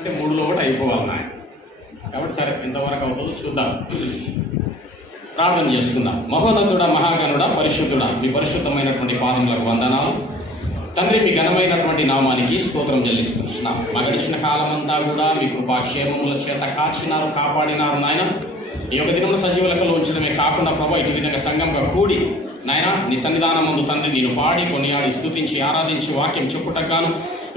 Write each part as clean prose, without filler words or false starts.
అంటే 3లో ఒకటి అయిపోవాలి నాయన. కాబట్టి సరే ఎంతవరకు అవుతుందో చూద్దాం. ప్రార్థన చేసుకుందాం. మహోన్నతుడ, మహాగణుడ, పరిశుద్ధుడ, మీ పరిశుద్ధమైనటువంటి పాదములకు వందనాలు. తండ్రి, మీ ఘనమైనటువంటి నామానికి స్తోత్రం చెల్లిస్తున్నాం. మా గడిచిన కాలమంతా కూడా మీ కృపాక్షేమముల చేత కాచినారు, కాపాడినారు నాయన. ఈ యొక్క దినమున సజీవులకలో ఉంచడమే కాకుండా ప్రభా, ఇటు విధంగా సంఘంగా కూడి నాయన నీ సన్నిధానం ముందు తండ్రి నేను పాడి కొనియాడి స్తుతించి ఆరాధించి వాక్యం చెప్పుటకు గాను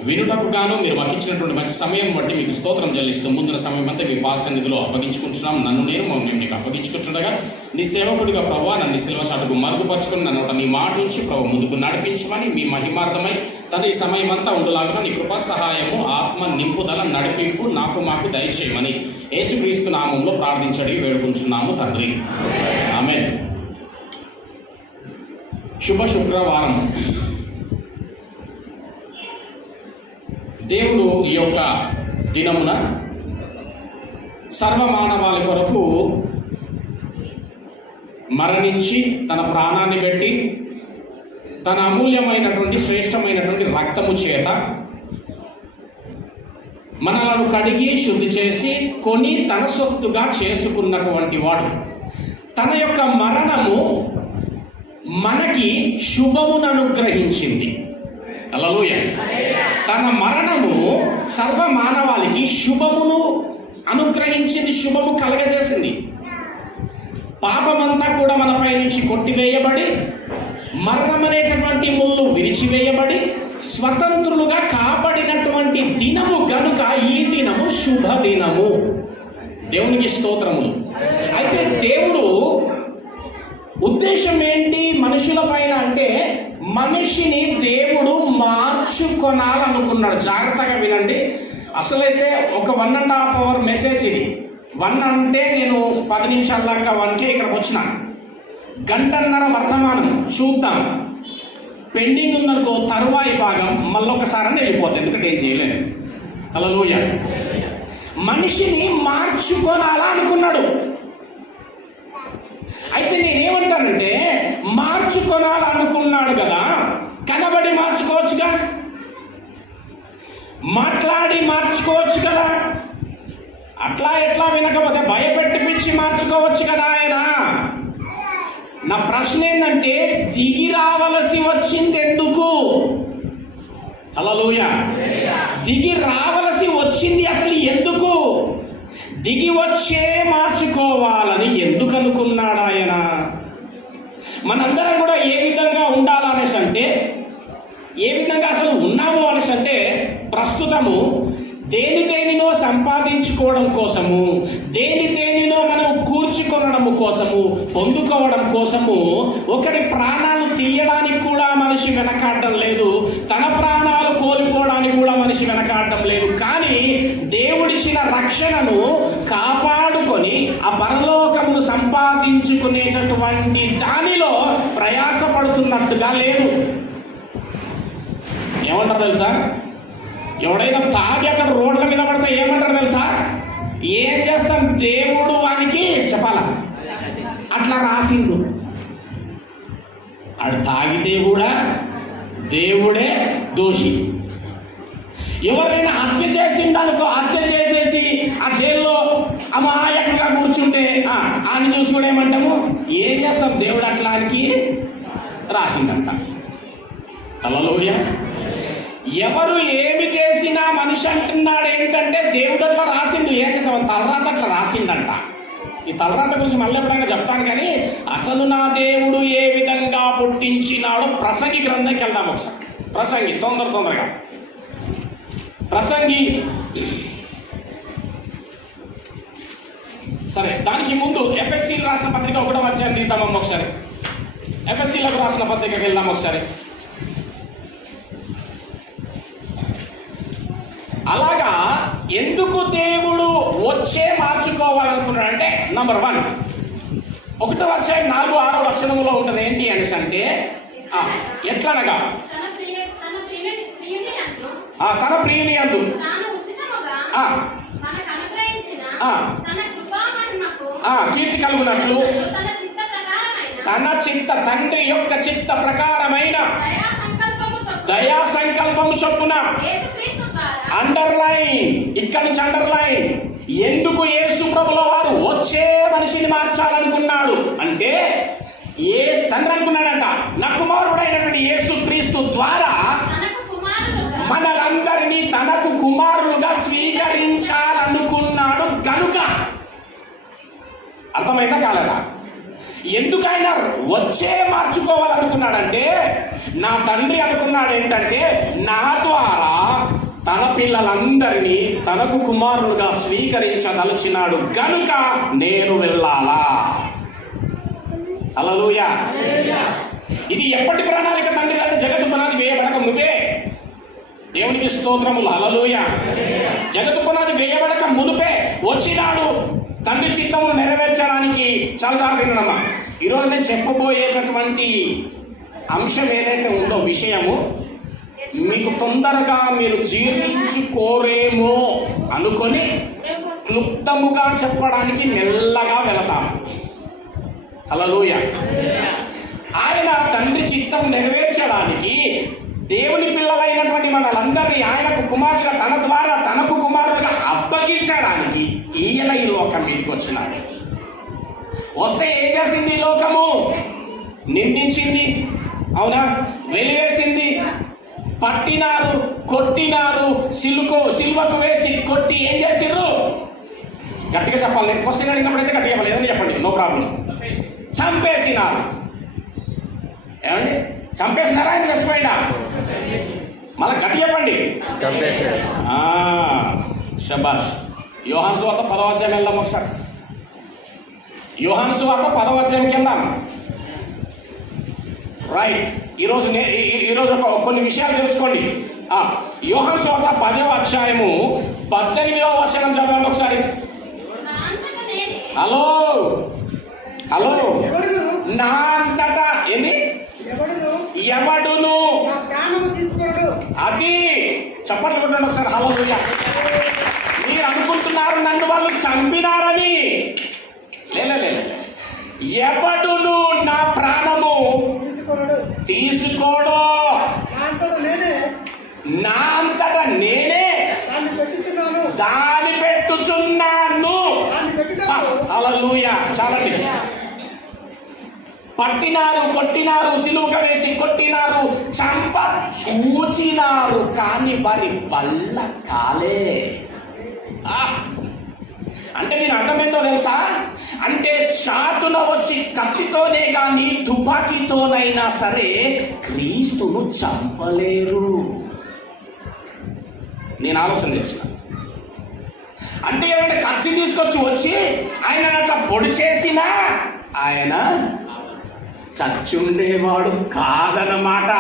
వినుటకు గాను మీరు మాకు ఇచ్చినటువంటి మంచి సమయం బట్టి మీకు స్తోత్రం చెల్లిస్తూ ముందున సమయం అంతా మీ పాద సన్నిధిలో అప్పగించుకుంటున్నాం. నన్ను నేను నీకు అప్పగించుకుంటుండగా నీ సేవకుడిగా ప్రభావ నన్ను సిలువ చాటుకు మరుగుపరుచుకుని నన్ను నీ మాట నుంచి ప్రభు ముందుకు నడిపించమని మీ మహిమార్థమై తండ్రి ఈ సమయం అంతా ఉండలాగా నీ కృపా సహాయము, ఆత్మ నింపుదల, నడిపింపు మాకు దయచేయమని యేసుక్రీస్తు నామంలో ప్రార్థించడి వేడుకుంటున్నాము తండ్రి. ఆమేన్. శుభ శుక్రవారం. దేవుడు ఈ యొక్క దినమున సర్వమానవాళి కొరకు మరణించి తన ప్రాణాన్ని పెట్టి తన అమూల్యమైనటువంటి శ్రేష్టమైనటువంటి రక్తము చేత మనలను కడిగి శుద్ధి చేసి కొని తన సొత్తుగా చేసుకున్నటువంటి వాడు. తన యొక్క మరణము మనకి శుభమును అనుగ్రహించింది. హల్లెలూయా. తన మరణము సర్వ మానవాళికి శుభమును అనుగ్రహించింది, శుభము కలగజేసింది. పాపమంతా కూడా మనపై నుంచి కొట్టివేయబడి, మరణం అనేటటువంటి ముళ్ళు విరిచివేయబడి స్వతంత్రులుగా కాబడినటువంటి దినము గనుక ఈ దినము శుభ దినము. దేవునికి స్తోత్రములు. అయితే దేవుడు ఉద్దేశం ఏంటి మనుషుల పైన అంటే, మనిషిని దేవుడు మార్చుకొనాలనుకున్నాడు. జాగ్రత్తగా వినండి. అసలైతే ఒక 1.5 అవర్ మెసేజ్ ఇది. 1 అంటే నేను 10 నిమిషాల దాకా 1కే ఇక్కడికి వచ్చిన. గంటన్నర వర్తమానం చూద్దాం. పెండింగ్ ఉందనుకో తరువాయి భాగం మళ్ళొకసారి వెళ్ళిపోతుంది, ఎందుకంటే ఏం చేయలేను. హల్లెలూయా. మనిషిని మార్చుకోనాలా అనుకున్నాడు. అయితే నేనేమంటానంటే, మార్చుకోనాలనుకున్నాడు కదా, కనబడి మార్చుకోవచ్చుగా, మాట్లాడి మార్చుకోవచ్చు కదా, అట్లా ఎట్లా వినకపోతే భయపెట్టిపించి మార్చుకోవచ్చు కదా ఆయన. నా ప్రశ్న ఏంటంటే, దిగి రావలసి వచ్చింది ఎందుకు? హల్లెలూయా. దిగి రావలసి వచ్చింది అసలు ఎందుకు? దిగి వచ్చే మార్చుకోవాలని ఎందుకు అనుకున్నాడు ఆయన? మనందరం కూడా ఏ విధంగా ఉండాలనేసి అంటే, ఏ విధంగా అసలు ఉన్నాము అనేసి అంటే, ప్రస్తుతము దేనినో సంపాదించుకోవడం కోసము, దేనినో మనం కూర్చుకొనడం కోసము, పొందుకోవడం కోసము ఒకరి ప్రాణాలు తీయడానికి కూడా మనిషి వెనకాడడం లేదు, తన ప్రాణాలు కోల్పోవడానికి కూడా మనిషి వెనకాడడం లేదు. కానీ దేవుడిచ్చిన రక్షణను కాపాడుకొని ఆ పరలోకమును సంపాదించుకునేటటువంటి దానిలో ప్రయాసపడుతున్నట్టుగా లేదు. ఏమంటారు తెలుసా? ఎవడైనా తాగి అక్కడ రోడ్ల మీద పడితే ఏమంటారు తెలుసా? ఏం చేస్తాం, దేవుడు వానికి చెప్పాలా, అట్లా రాసిండు. అటు తాగితే కూడా దేవుడే దోషి. ఎవరైనా హత్య చేసిండనుకో, హత్య చేసేసి ఆ జైల్లో అమాయకుడిగా కూర్చుంటే ఆయన చూసి కూడా ఏమంటాము, ఏం చేస్తాం, దేవుడు అట్లానికి రాసిందంట. హల్లెలూయా. ఎవరు ఏమి చేసినా మనిషి అంటున్నాడు ఏంటంటే, దేవుడు అట్లా రాసిండు. ఏం చేస్తాం, తలరాత అట్లా రాసిండంట. ఈ తలరాత గురించి మళ్ళీ ఎప్పుడైనా చెప్తాను. కానీ అసలు నా దేవుడు ఏ విధంగా పుట్టించినాడో ప్రసంగి గ్రంథంకి వెళ్దాం ఒకసారి. ప్రసంగి తొందరగా ప్రసంగి. సరే, దానికి ముందు ఎఫ్ఎస్సీలకు రాసిన పత్రిక 1వ అధ్యాయం తీద్దామమ్మ ఒకసారి. ఎఫ్ఎస్సీలకు రాసిన పత్రికకి వెళ్దాం ఒకసారి. అలాగా ఎందుకు దేవుడు వచ్చే మార్చుకోవాలనుకున్నాడు అంటే, నంబర్ 1 1వ అధ్యాయం 4-6 వచనములో ఉంటుంది. ఏంటి అనేసి అంటే, ఎట్లనగా తన ప్రియుని యందు కీర్తి కలుగునట్లు తన తండ్రి యొక్క చిత్త ప్రకారమైన దయా సంకల్పము చొప్పున అండర్లైన్, ఇక్కడ నుంచి అండర్లైన్. ఎందుకు యేసు ప్రభుల వారు వచ్చే మనిషిని మార్చాలనుకున్నాడు అంటే, ఏ తండ్రి అనుకున్నాడంట, నా కుమారుడైనటువంటి యేసు క్రీస్తు ద్వారా మనలందరినీ తనకు కుమారులుగా స్వీకరించాలనుకున్నాడు గనుక. అర్థమైందా కాలేదా? ఎందుకైనా వచ్చే మార్చుకోవాలనుకున్నాడంటే, నా తండ్రి అనుకున్నాడు ఏంటంటే, నా ద్వారా తన పిల్లలందరినీ తనకు కుమారులుగా స్వీకరించదలిచినాడు గనుక నేను వెళ్ళాలా. హల్లెలూయా. ఇది ఎప్పటి ప్రణాళిక తండ్రి అంటే, జగత్తు పునాది వేయబడక మునుపే. దేవునికి స్తోత్రములు. హల్లెలూయా. జగత్తు పునాది వేయబడక మునుపే వచ్చినాడు తండ్రి చిత్తమును నెరవేర్చడానికి. చాలా జాగ్రత్తగా ఈరోజు నేను చెప్పబోయేటటువంటి అంశం ఏదైతే ఉందో, విషయము మీకు తొందరగా మీరు జీర్ణించుకోరేమో అనుకొని క్లుప్తముగా చెప్పడానికి మెల్లగా వెళతాము. హల్లెలూయా. ఆయన తండ్రి చిత్తం నెరవేర్చడానికి దేవుని పిల్లలైనటువంటి మనలందరినీ ఆయనకు కుమారులుగా, తన ద్వారా తనకు కుమారులుగా అప్పగించడానికి ఈయన ఈ లోకం మీదకి వచ్చినాడు. వస్తే ఏం చేసింది ఈ లోకము? నిందించింది, అవునా? వెలివేసింది, పట్టినారు, కొట్టినారు, సిలువకు వేసి కొట్టి ఏం చేసిర్రు? గట్టిగా చెప్పాలి. నేను క్వశ్చన్ అడిగినప్పుడు అయితే గట్టిగా చెప్పాలి, ఏదని చెప్పండి, నో ప్రాబ్లం. చంపేసినారు. ఏమండి? చంపేసినారా? ఆయన చచ్చిపోయినా? మళ్ళీ గట్టి చెప్పండి. షబాష్. యోహాను సువార్త 10వ అధ్యాయం వెళ్దాం ఒకసారి. యోహాను సువార్త 10వ అధ్యాయంకి వెళ్దాం. రైట్. ఈరోజు కొన్ని విషయాలు తెలుసుకోండి. యోహాను సువార్త 10వ అధ్యాయము 18వ వచనం చదవండి ఒకసారి. Hello hello. నా అంతటా ఏంది? ఎవడును అది చప్పట్లు కొట్టండి ఒకసారి. హల్లెలూయా. మీరు అనుకుంటున్నారు నన్ను వాళ్ళు చంపినారని. లేదు. ఎవడును నా ప్రాణము తీసుకోడు, నా అంతటా నేనే దాని పెట్టుచున్నాను. హల్లెలూయా. చాలండి. పట్టినారు, కొట్టినారు, సిలువగా వేసి కొట్టినారు, చంప చూచినారు, కానీ వారి వల్ల కాలే. అంటే దీని అర్థం ఏంటో తెలుసా? అంటే చాటున వచ్చి కత్తితోనే కానీ తుపాకీతోనైనా సరే క్రీస్తును చంపలేరు. నేను ఆలోచన చేసిన అంటే ఏమంటే, కత్తి తీసుకొచ్చి వచ్చి ఆయన అట్లా పొడి చేసినా ఆయన చచ్చుండేవాడు కాదన్నమాట.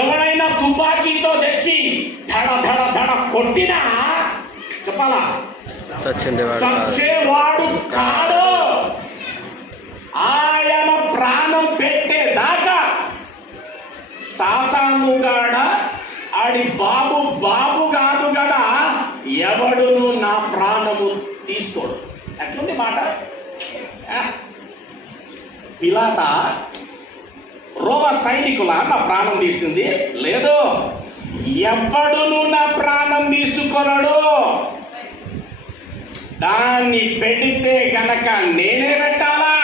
ఎవరైనా తుపాకీతో తెచ్చి ధడ ధడ ధడ కొట్టినా చెప్పాలా, చచ్చేవాడు కాడు. ఆయన ప్రాణం పెట్టేదాకా సాతానుగాడ ఆడి బాబు కాదు కదా, ఎవడును నా ప్రాణము తీసుకోడు. ఎట్లుంది మాట? పిలాత రోమ సైనికుల నా ప్రాణం తీసింది లేదు. ఎవడును నా ప్రాణం తీసుకొనడు. దాన్ని పెడితే గనక నేనే పెట్టాలా.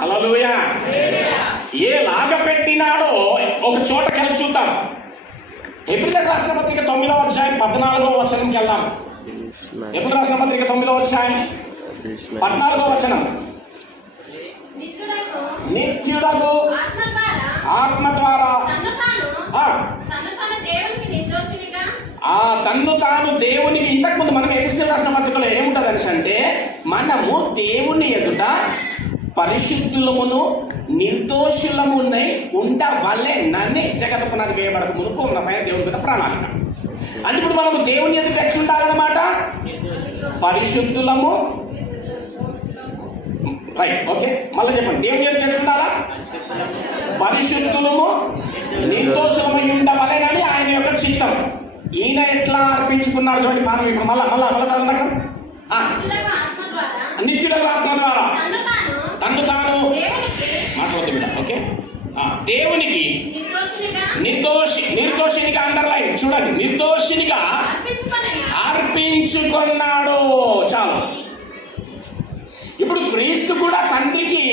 హల్లెలూయా. ఏలాగా పెట్టినాడో ఒక చోటకి వెళ్ళి చూద్దాం. హెబ్రీయులకు రాసిన పత్రిక 9వ అధ్యాయం 14వ వచనంకి వెళ్దాం. హెబ్రీయులకు రాసిన పత్రిక 9వ అధ్యాయం 14వ వచనం. నిత్యుడగు ఆత్మ ద్వారా తన్ను తాను దేవునికి, ఇంతకుముందు మనకు ఎఫెసీయులకు రాసిన పత్రికలో ఏముంటుంది అనేసి అంటే, మనము దేవుని ఎదుట పరిశుద్ధులమును నిర్దోషులమునై ఉండవలెనని జగత్తు పునాది వేయబడక మునుపు మన పైన దేవుని మీద ప్రణాళిక. అంటే ఇప్పుడు మనము దేవుని ఎదుట ఎట్లుండాలన్నమాట? పరిశుద్ధులము. రైట్, ఓకే, మళ్ళీ చెప్పండి. దేవుని ఎదుట ఎట్లుండాలా? పరిశుద్ధులము నిర్దోషులమై ఉండవలెనని ఆయన యొక్క చిత్తం. ఈయన ఎట్లా అర్పించుకున్నాడు చూడండి పానం. ఇప్పుడు మళ్ళా చదవండి. నిత్యుడగు ఆత్మ ద్వారా తన్ను తాను మాట్లాడదు బిడ్డ. ఓకే, దేవునికి నిర్దోషినిగా అండర్లైన్ చూడండి, నిర్దోషినిగా అర్పించుకున్నాడు. చాలు. ఇప్పుడు క్రీస్తు కూడా తండ్రికి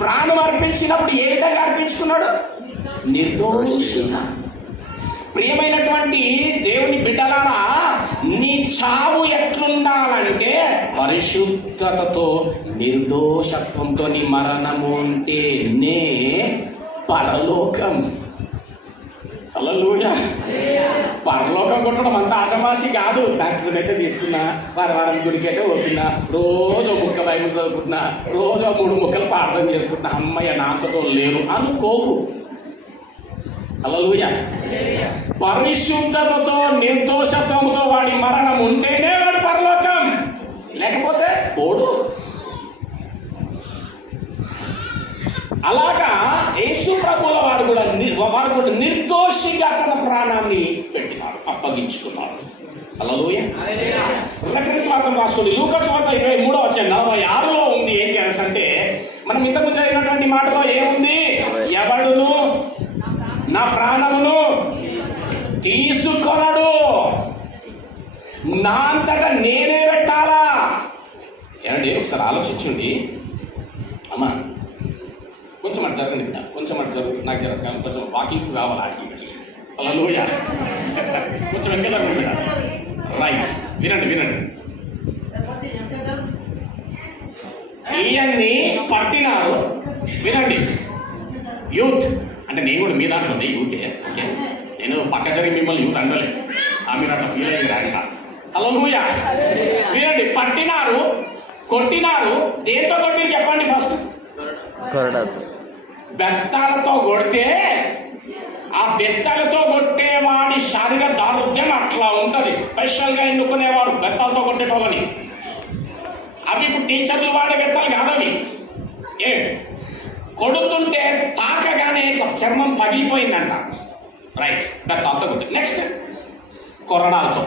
ప్రాణం అర్పించినప్పుడు ఏ విధంగా అర్పించుకున్నాడు? నిర్దోషిగా. ప్రియమైనటువంటి దేవుని బిడ్డలారా, నీ చావు ఎట్లుండాలంటే పరిశుద్ధతతో నిర్దోషత్వంతో. నీ మరణము ఉంటేనే పరలోకం. హల్లెలూయా. పరలోకం కొట్టడం అంత ఆషమాషి కాదు. బ్యాక్సిన్ అయితే తీసుకున్నా, వారం గుడికి అయితే పోతున్నా, రోజు ముక్క బైబిల్ చదువుకుంటున్నా, రోజు 3 ముక్కలు ప్రార్థన చేసుకుంటున్నా, అమ్మయ్య నాతో లేరు అనుకోకు. హల్లెలూయా. పరిశుద్ధతతో నిర్దోషత్వంతో వాడి మరణం ఉంటేనే వాడి పరలోకం, లేకపోతే పోడు. అలాగా యేసు ప్రభువుల వాడు కూడా నిర్దోషిగా తన ప్రాణాన్ని పెట్టినాడు, అప్పగించుకున్నాడు. హల్లెలూయా. రెఫరెన్స్ మాత్రం రాసుకోండి. లూకా సువార్త 23:46 ఉంది. ఏంటి అనేసి అంటే, మనం ఇంతకు చదివినటువంటి మాటలో ఏముంది? ఎవడును నా ప్రాణమును తీసుకొనడు, నా అంతటా నేనే పెట్టాలా. ఏమండి ఒకసారి ఆలోచించండి. అమ్మా కొంచెం అటు జరగండి బిడ్డ, కొంచెం అటు జరుగు. నాకు జరగదు, కొంచెం వాకింగ్ కావాలి ఆడికి. హల్లెలూయా. కొంచెం వెనక జరగండి బిడ్డ. రైట్. వినండి. ఇవన్నీ పట్టినారు. వినండి. యూత్ అంటే నేను కూడా మీ దాంట్లో ఉండే యూతే. ఓకే, నేను పక్క జరిగి మిమ్మల్ని యూత్ అండలే, మీరు అట్లా ఫీల్ అయ్యింది అంట. హల్లెలూయా. వినండి. పట్టినారు, కొట్టినారు. దేంతో కొట్టిరు చెప్పండి? ఫస్ట్ బెత్తాలతో కొడితే, ఆ బెత్తాలతో కొట్టేవాడి శరీర దారుఢ్యం అట్లా ఉంటుంది. స్పెషల్గా ఎన్నుకునేవారు బెత్తాలతో కొట్టేటోళ్ళని. అవి ఇప్పుడు టీచర్లు వాడే బెత్తాలు కాదవి. కొడుతుంటే తాకగానే చర్మం పగిలిపోయిందంట. రైట్. బెత్తాలతో కొట్టి. నెక్స్ట్ కొరడాలతో.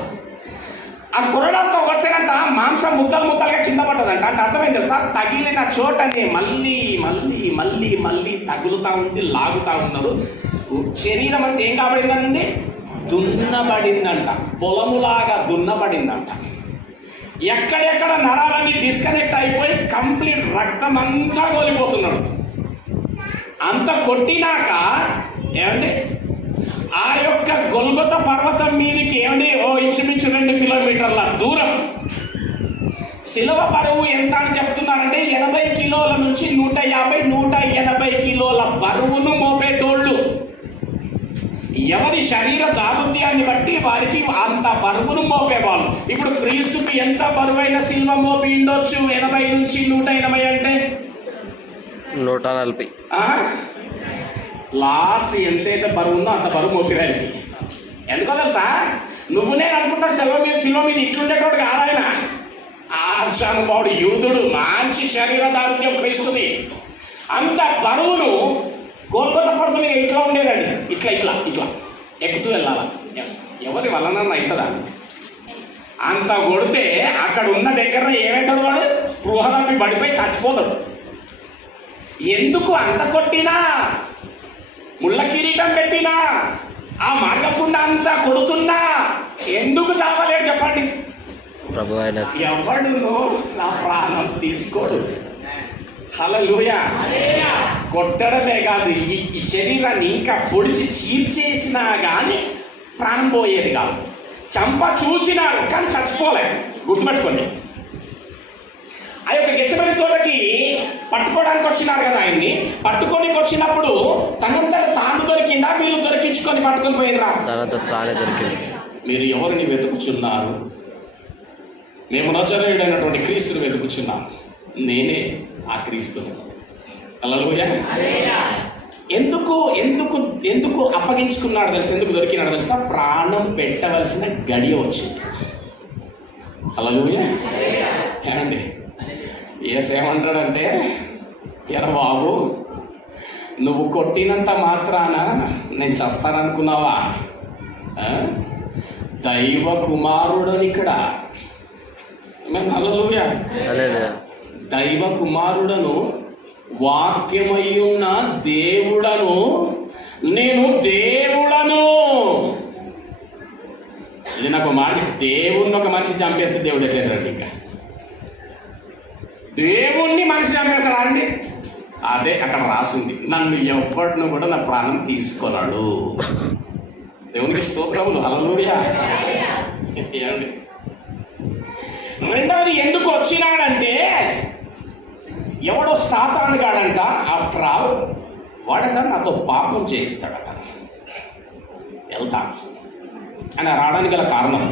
ఆ కొరడాలతో కొడితేనంట మాంసం ముద్దలుగా కింద పడ్డదంట. అంటే అర్థమైంది తెలుసా? తగిలిన చోటనే మళ్ళీ మళ్ళీ మళ్ళీ మళ్ళీ తగులుతూ ఉంది, లాగుతూ ఉన్నారు. శరీరం అంతా ఏం కాబడిందండి? దున్నబడిందంట. పొలములాగా దున్నబడిందంట. ఎక్కడెక్కడ నరాలన్నీ డిస్కనెక్ట్ అయిపోయి కంప్లీట్ రక్తం అంతా కోల్పోతున్నాడు. అంత కొట్టినాక ఏమండి, ఆ యొక్క గొల్గొత పర్వతం మీదకి ఏమండి ఇంచుమించు 2 కిలోమీటర్ల దూరం. శిలువ బరువు ఎంత అని చెప్తున్నారంటే 80 కిలోల నుంచి 150, 180 కిలోల బరువును మోపేటోళ్ళు. ఎవరి శరీర దారుద్యాన్ని బట్టి వారికి అంత బరువును మోపేవాళ్ళు. ఇప్పుడు క్రీస్తుకి ఎంత బరువైన శిలువ మోపి ఉండొచ్చు? 80 నుంచి 180 అంటే 140. లాస్ట్ ఎంతైతే బరువు ఉందో అంత బరువు మోపిరాలి. ఎందుకో తెలుసా? నువ్వు నేను అనుకుంటా శిలువ మీద ఇట్లుండేటోడు కాదాయన. ఆశానుభావుడు యూదుడు, మంచి శరీర దారుణ్యం క్రీస్తుది. అంత బరువును గొల్గొత పర్వతం మీద ఇట్లా ఉండేదండి. ఇట్లా ఇట్లా ఇట్లా ఎక్కుతూ వెళ్ళాల. ఎవరి వలన అవుతుందా? అంత కొడితే అక్కడ ఉన్న దగ్గర ఏమవుతాడు? వాడు స్పృహ తప్పి పడిపోయి చచ్చిపోతాడు. ఎందుకు అంత కొట్టినా, ముళ్ళ కిరీటం పెట్టినా, ఆ మార్గపుండ అంతా కొడుతున్నా ఎందుకు చావలేడు చెప్పండి? ఎవడును నా ప్రాణం తీసుకోడు. హల్లెలూయా. కొట్టడమే కాదు, ఈ శరీరాన్ని ఇంకా పొడిచి చీల్చేసినా కానీ ప్రాణం పోయేది కాదు. చంప చూసినారు కానీ చచ్చిపోలేదు. గుర్తుపెట్టుకోండి. ఆ యొక్క గెత్సేమనే తోటకి పట్టుకోవడానికి వచ్చినారు కదా. ఆయన్ని పట్టుకోనికి వచ్చినప్పుడు తనంతట తాను దొరికిందా, వీళ్ళు దొరికించుకొని పట్టుకొని పోయినరా? తానే దొరికింది. మీరు ఎవరిని వెతుకుచున్నారు? మేము నజరేయుడైనటువంటి క్రీస్తుని వెతుకుచున్నాం. నేనే ఆ క్రీస్తును. హల్లెలూయా. ఎందుకు ఎందుకు ఎందుకు అప్పగించుకున్నాడు తెలుసా? ఎందుకు దొరికినాడు తెలుసా? ప్రాణం పెట్టవలసిన గడియ వచ్చింది. హల్లెలూయా. ఏమండి, ఏమంటాడంటే, ఎరా బాబు, నువ్వు కొట్టినంత మాత్రాన నేను చస్తాననుకున్నావా? దైవ కుమారుడని ఇక్కడ. హల్లెలూయా. దైవ కుమారుడను వాక్యమయ్యున్న దేవుడను, నేను దేవుడను. ఇది నాకు మాట. దేవుణ్ణి ఒక మనిషి చంపేస్తే దేవుడు ఎట్లేదండి? ఇంకా దేవుణ్ణి మనిషి చంపేస్తాడా అండి? అదే అక్కడ రాసింది, నన్ను ఎవ్వడిని కూడా నా ప్రాణం తీసుకున్నాడు. దేవునికి స్తోత్రములు, హల్లెలూయా. రెండవది ఎందుకు వచ్చినాడంటే, ఎవడో సాతాను గాడంట, ఆఫ్టర్ ఆల్ వాడట నాతో పాపం చేయిస్తాడట. వెళ్తా అని రావడానికి గల కారణం,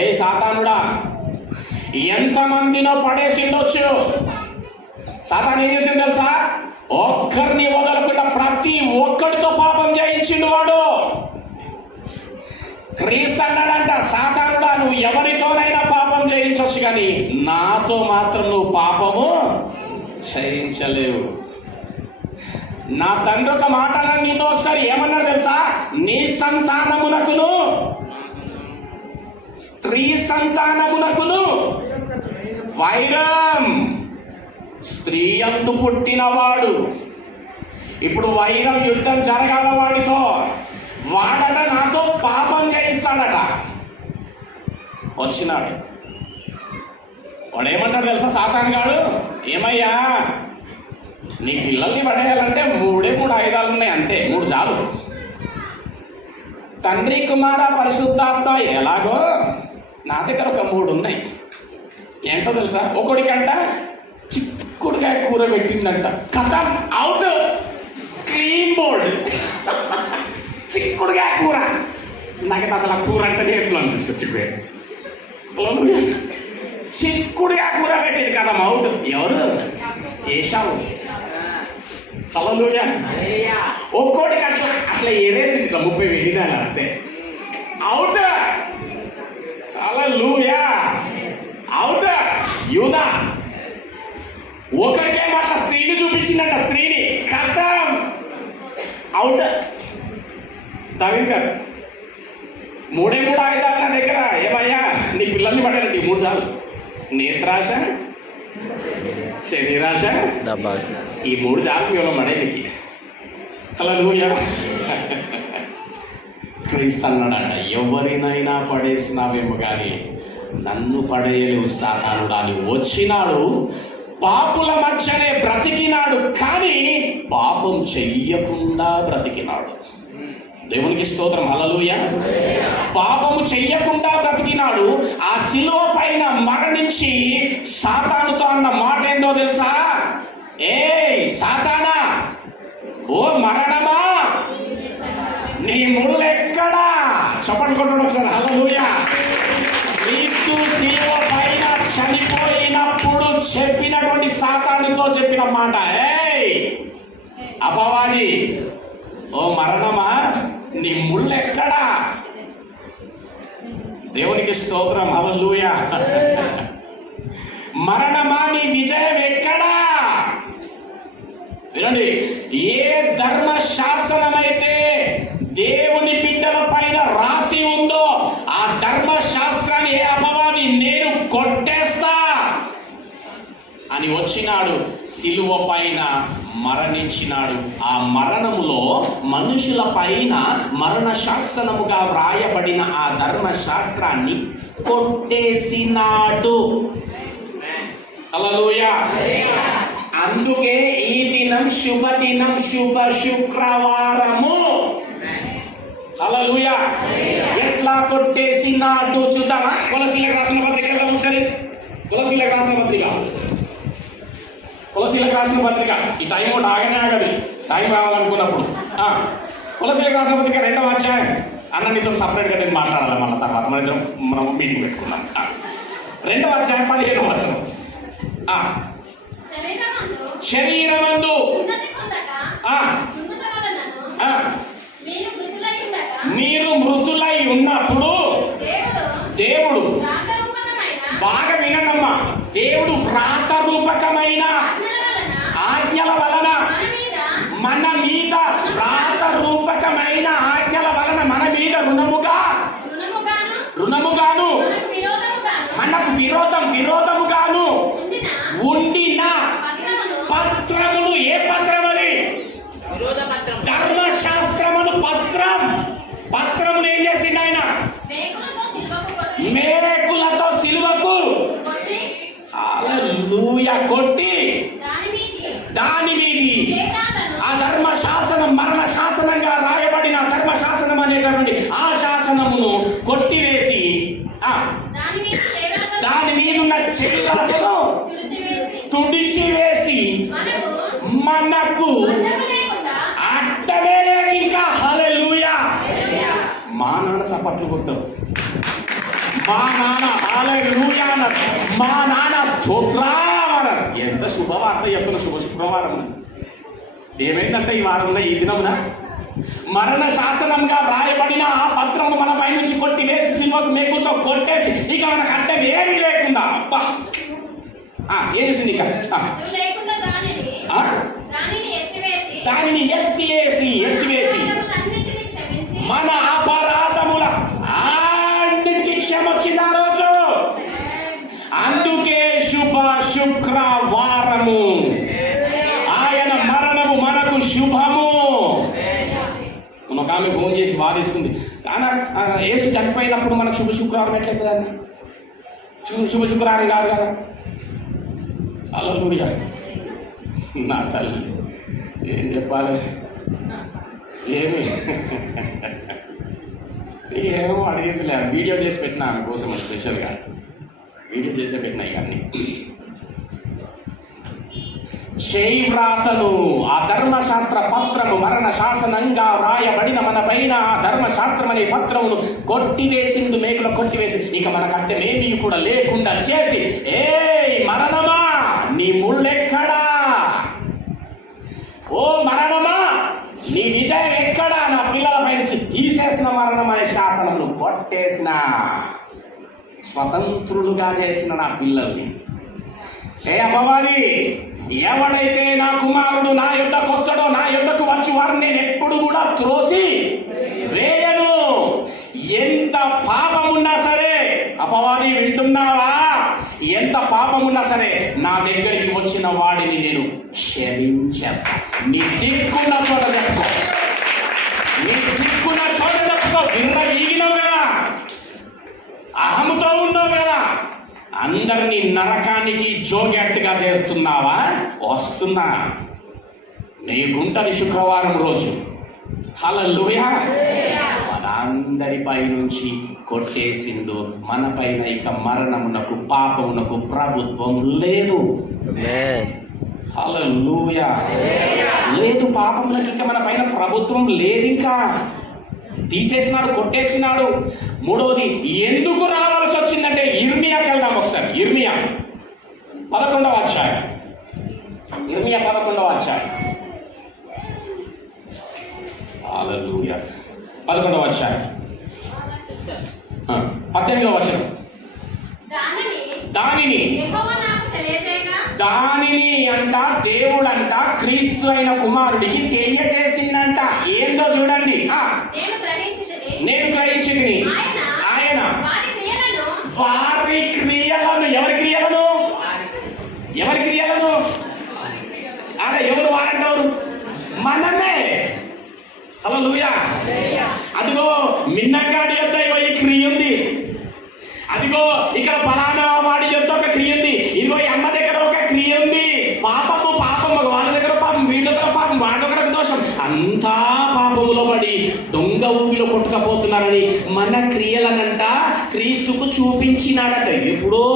ఏ సాతానుడా ఎంతమందినో పడేసిండొచ్చు. సాతాను ఏం చేసిండు తెలుసా? ఒక్కరిని వదలకుండా ప్రతి ఒక్కడితో పాపం చేయించిండు వాడు. క్రీస్తు అన్నాడంట, సాతానుడా నువ్వు ఎవరితోనైనా పాపం చేయించవచ్చు, కానీ నాతో మాత్రం నువ్వు పాపము చేయించలేవు. నా తండ్రి ఒక మాట అన్నాడు నీతో ఒకసారి, ఏమన్నాడు తెలుసా? నీ సంతానమునకును స్త్రీ సంతానమునకును వైరం. స్త్రీ యందు పుట్టినవాడు. ఇప్పుడు వైరం, యుద్ధం జరగాల వాడితో. వాడట నాతో పాపం చేయిస్తాడట. వచ్చినాడు. వాడు ఏమంటాడు తెలుసా? సాతాను గాడు, ఏమయ్యా నీ పిల్లల్ని పడేయాలంటే మూడు ఆయుధాలు ఉన్నాయి, అంతే, 3 చాలు. తండ్రి, కుమార, పరిశుద్ధాత్మ ఎలాగో నా దగ్గర ఒక 3 ఉన్నాయి. ఏంటో తెలుసా? ఒకడికంట చిక్కుడుగా కూర పెట్టిందంట, కథం అవుట్, క్లీన్ బోల్డ్. చిక్కుడుగా కూర. నాకైతే అసలు ఆ కూర అంటే ఎట్లా అనిపిస్తుంది? చిక్కుడుగా కూర పెట్టింది, కథం అవుట్. ఎవరు? ఏశావు. హల్లెలూయా. ఒక్కోటికి అట్లా ఏరేసింది, ఇట్లా 30 వెళ్ళిదాన్ని, అంతే, అవుట్. హల్లెలూయా, అవుట్. యూదా ఒకరికే అట్లా స్త్రీని చూపించిందంట, స్త్రీని, కథం అవుట్. దావీదు గారు 3 ఆయుధాలు నా దగ్గర, ఏమయ్యా నీ పిల్లల్ని పడాలంటే 3 చాలు. నేత్రాశ, శరీరాశ, ఈ 3 చాలు కేవలం పడేనికి. హల్లెలూయా. క్రీస్తు అన్నాడట, ఎవరినైనా పడేసినావేమో కానీ నన్ను పడేయలేవు సాతానుడా అని. వచ్చినాడు, పాపుల మధ్యనే బ్రతికినాడు, కానీ పాపం చెయ్యకుండా బ్రతికినాడు. దేవునికి స్తోత్రం, హల్లెలూయా. పాపము చెయ్యకుండా బ్రతికినాడు. ఆ శిలువ పైన మరణించి సాతానుతో అన్న మాట ఏందో తెలుసా? ఏ సాతానా, ఓ మరణమా, నీ ముళ్ళెక్కడా? చెప్పండి కొట్టుడు ఒకసారి, హల్లెలూయా. క్రీస్తు శిలువ పైన చనిపోయినప్పుడు చెప్పినటువంటి సాతానుతో చెప్పిన మాట, ఏయ్ అపవాది, ఓ మరణమా నీ ముళ్ళెక్కడా? దేవునికి స్తోత్రం, హల్లెలూయా. మరణమా నీ విజయం ఎక్కడా? వినండి, ఏ ధర్మ శాసనమైతే దేవుని బిడ్డల పైన రాసి ఉందో ఆ ధర్మశాస్త్రాన్ని ఏ అపవాది నేను కొట్టేస్తా అని వచ్చినాడు. శిలువ పైన మరణించినాడు. ఆ మరణములో మనుషుల పైన మరణ శాసనముగా వ్రాయబడిన ఆ ధర్మశాస్త్రాన్ని కొట్టేసినాడు. హల్లెలూయా. అందుకే ఈ దినం శుభదినం, శుభ శుక్రవారము. హల్లెలూయా. ఎట్లా కొట్టేసినాడు చూద్దామా? కొలసీలకు రాసిన పత్రిక వెళ్దాం ఒకసారి. కొలసీలకు రాసిన పత్రిక, కొలసీలకు రాసిన పత్రిక. ఈ టైం ఒకటి ఆగనే ఆగదు, టైం కావాలనుకున్నప్పుడు. కొలసీలకు రాసిన పత్రిక 2వ అధ్యాయం. అన్న నీతో సపరేట్గా నేను మాట్లాడాలి మళ్ళీ తర్వాత, మనం మీటింగ్ పెట్టుకున్నాం. 2వ అధ్యాయం 15వ వచనం. శరీరమందు మీరు మృతులై ఉన్నప్పుడు దేవుడు, బాగా వినండమ్మా, దేవుడు వ్రాత రూపకమైన ఆజ్ఞల వలన మన మీద, వ్రాత రూపకమైన ఆజ్ఞల వలన మన మీద రుణముగాను మనకు విరోధముగాను ఉండిన శాసనమును కొట్టివేసి దాని మీదున్న చెడులను తుడిచివేసి మనకు అడ్డమే లేదు ఇంకా. హల్లెలూయా. మా నాన్న సపట్లు కొట్టారు, మా నాన్న హల్లెలూయా అన్నారు, మా నాన్న స్తోత్రం అన్నారు. ఎంత శుభవార్త చెప్తున్న శుభ శుక్రవారం. ఏమైందంటే ఈ వారంలో ఈ దినమున మరణ శాసనంగా వ్రాయబడిన ఆ పత్రమును మన పై నుంచి కొట్టివేసి సిలువకు మేకుతో కొట్టేసి ఇక మనకు అడ్డం ఏమీ లేకుండా అబ్బా ఏసింది ఇక దానిని ఎత్తివేసి మన అపరాధముల అన్నిటికీ క్షమొచ్చింది ఆ రోజు. అందుకే శుభ శుక్రవారము. ఆయన మరణము మనకు శుభము. ఒక ఆమె ఫోన్ చేసి వాదిస్తుంది, కానీ యేసు చనిపోయినప్పుడు మనకు శుభ శుక్రవారం ఎట్లయితుందన్న? శుభ శుక్రవారం కాదు కదా. హల్లెలూయా. నా తల్లి ఏం చెప్పాలి, ఏమో అడిగింది లేదు. వీడియో చేసి పెట్టినా ఆమె కోసం స్పెషల్గా వీడియో చేసే పెట్టినా ఇవన్నీ. చేయి వ్రాతను ఆ ధర్మశాస్త్ర పత్రము మరణ శాసనంగా వ్రాయబడిన మన పైన ఆ ధర్మశాస్త్రం అనే పత్రమును కొట్టివేసిండు, మేకులో కొట్టివేసి ఇక మనకు అడ్డమేమీ కూడా లేకుండా చేసి, ఏ మరణమా నీ ముళ్ళెక్కడా, ఓ మరణమా నీ విజయం ఎక్కడా, నా పిల్లలపై నుంచి తీసేసిన మరణం అనే శాసనమును కొట్టేసిన, స్వతంత్రులుగా చేసిన నా పిల్లల్ని. ఏ అపవాది, ఎవడైతే నా కుమారుడు నా యుద్ధకు వస్తాడో, నా యుద్ధకు వచ్చి వారిని నేను ఎప్పుడు కూడా త్రోసి వేయను. ఎంత పాపమున్నా సరే, అపవాది వింటున్నావా, ఎంత పాపమున్నా సరే నా దగ్గరికి వచ్చిన వాడిని నేను క్షమించేస్తా. నీ దిక్కున్న చోట చెప్పుకో, నీ దిక్కున్న చోట చెప్పుకో. విర్రవీగినావు కదా, అహంతో ఉన్నావు కదా, అందరినీ నరకానికి జోగెట్టుగా చేస్తున్నావా? వస్తున్నా, నీకుంటది శుక్రవారం రోజు. హల్లెలూయా. మనందరిపై నుంచి కొట్టేసిండు. మన పైన ఇక మరణమునకు పాపమునకు ప్రభుత్వం లేదు. హల్లెలూయా. లేదు, పాపమునకు ఇక మన పైన ప్రభుత్వం లేదు. ఇంకా తీసేసినాడు, కొట్టేసినాడు. మూడవది ఎందుకు రావాల్సి వచ్చిందంటే ఇర్మియాకి వెళ్దాం ఒకసారి. ఇర్మియా 11వ అధ్యాయం. ఇర్మియా 11వ అధ్యాయం. హల్లెలూయా. 11వ అధ్యాయం 18వ వచనం. దానిని అంట దేవుడంట క్రీస్తు అయిన కుమారుడికి తెలియజేసిందంట. ఏందో చూడండి. నేను గ్రహించింది ఆయన వారి క్రియలను. ఎవరి క్రియలను? ఎవరి క్రియలను? అదే ఎవరు వారంటారు? మనమే. హల్లెలూయా. అదిగో మిన్నగాడి యొద్ద ఈ క్రియ ఉంది, అదిగో ఇక్కడ ఫలానా వాడి యొద్ద ఒక క్రియ ఉంది, ఇదిగో ఈ అమ్మ దగ్గర ఒక క్రియ ఉంది. పాపము వాళ్ళ దగ్గర పాపం, వీళ్ళ దగ్గర పాపం, వాళ్ళ దగ్గర దోషం, అంతా పాపములో పడి దొంగ ఊపిలో కొట్టుకపోతున్నారని మన క్రియలనంట క్రీస్తుకు చూపించినాడట. ఎప్పుడో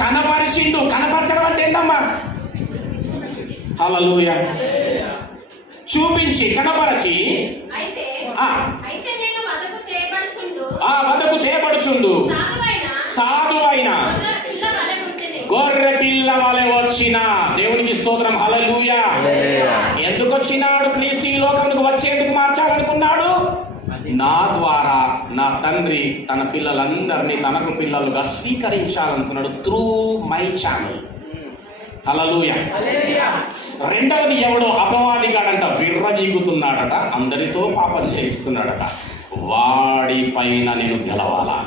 కనపరిచిండు. కనపరచడం అంటే ఏంటమ్మా? హల్లెలూయా. చూపించి, కనపరచి వదకు చేయబడుచుండు సాధువైన గొర్రె పిల్ల వలె వచ్చిన. దేవునికి స్తోత్రం. హల్లెలూయా. ఎందుకు వచ్చినాడు క్రీస్తు ఈ లోకంలో? వచ్చేందుకు మార్చాలనుకున్నాడు. నా ద్వారా నా తండ్రి తన పిల్లలందరినీ తనకు పిల్లలుగా స్వీకరించాలనుకున్నాడు, త్రూ మై ఛానల్. హల్లెలూయా. రెండవది ఎవడో అపవాదిగాడంట, విర్రవీగుతున్నాడట, అందరితో పాపం చేయిస్తున్నాడట. వాడి పైన నేను గెలవాలా?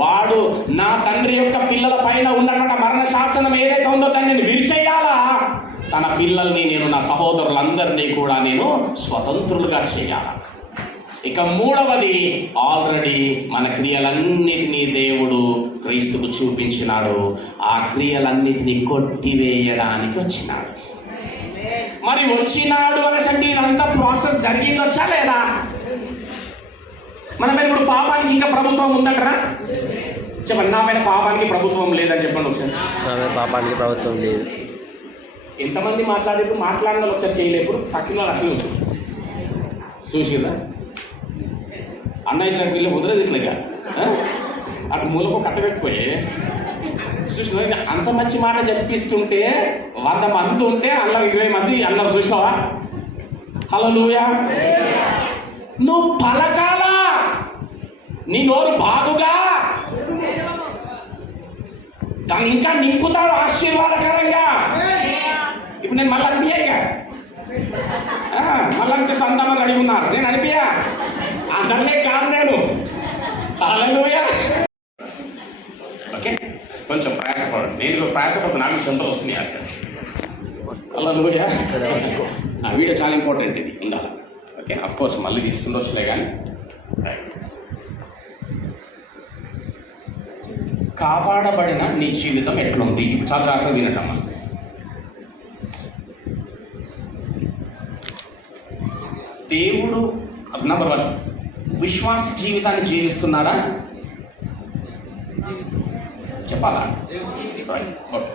వాడు నా తండ్రి యొక్క పిల్లల పైన ఉన్నటువంటి మరణ శాసనం ఏదైతే ఉందో దాన్ని నేను విరిచేయాలా? తన పిల్లల్ని నేను, నా సహోదరులందరినీ కూడా నేను స్వతంత్రులుగా చేయాలా? ఇక మూడవది, ఆల్రెడీ మన క్రియలన్నిటినీ దేవుడు క్రీస్తుకు చూపించినాడు. ఆ క్రియలన్నిటినీ కొట్టివేయడానికి వచ్చినాడు. మరి వచ్చినాడు అనేసంటే ఇదంతా ప్రాసెస్ జరిగిందొచ్చా లేదా? మన మీద ఇప్పుడు పాపానికి ఇంకా ప్రభుత్వం ఉందంటారా? చెప్పండి, నా మీద పాపానికి ప్రభుత్వం లేదని చెప్పండి ఒకసారి. నా మీద పాపానికి ప్రభుత్వం లేదు. ఎంతమంది మాట్లాడేప్పుడు మాట్లాడిన వాళ్ళు ఒకసారి చేయలేప్పుడు పక్కిన వాళ్ళు అట్లే ఉంటుంది. చూసిరా అన్న ఇట్లా వీళ్ళు వదిలేదు ఇట్లాగా అటు మూలకు కట్టబెట్టిపోయి చూసినా అంత మంచి మాట చెప్పిస్తుంటే 100 మంది ఉంటే అలా 20 మంది అన్నారు. చూసినావా? హల్లెలూయా. నువ్వు పలకాలా, నీ నోరు బాగుగా, దాన్ని ఇంకా నింపుతాడు ఆశీర్వాదకరంగా. ఇప్పుడు నేను మళ్ళీ అనిపించాయిగా, మళ్ళీ అనిపిస్తే అంతమంది అడిగి ఉన్నారు, నేను అనిపించా అందరినీ కాదు నేను. హల్లెలూయా. ఓకే, కొంచెం ప్రయాసపడండి. నేను ప్రయాసపడుతున్నా, నాకు చెంతలు వస్తున్నాయి అసలు. హల్లెలూయా. ఆ వీడియో చాలా ఇంపార్టెంట్, ఇది ఉండాలి. ఓకే, అఫ్ కోర్స్ మళ్ళీ తీసుకుంటూ కానీ కాపాడబడిన నీ జీవితం ఎట్లుంది ఇప్పుడు చాలా జాగ్రత్తగా వినటమ్మా. దేవుడు నంబర్ 1, విశ్వాస జీవితాన్ని జీవిస్తున్నారా? చెప్పాలా? ఓకే.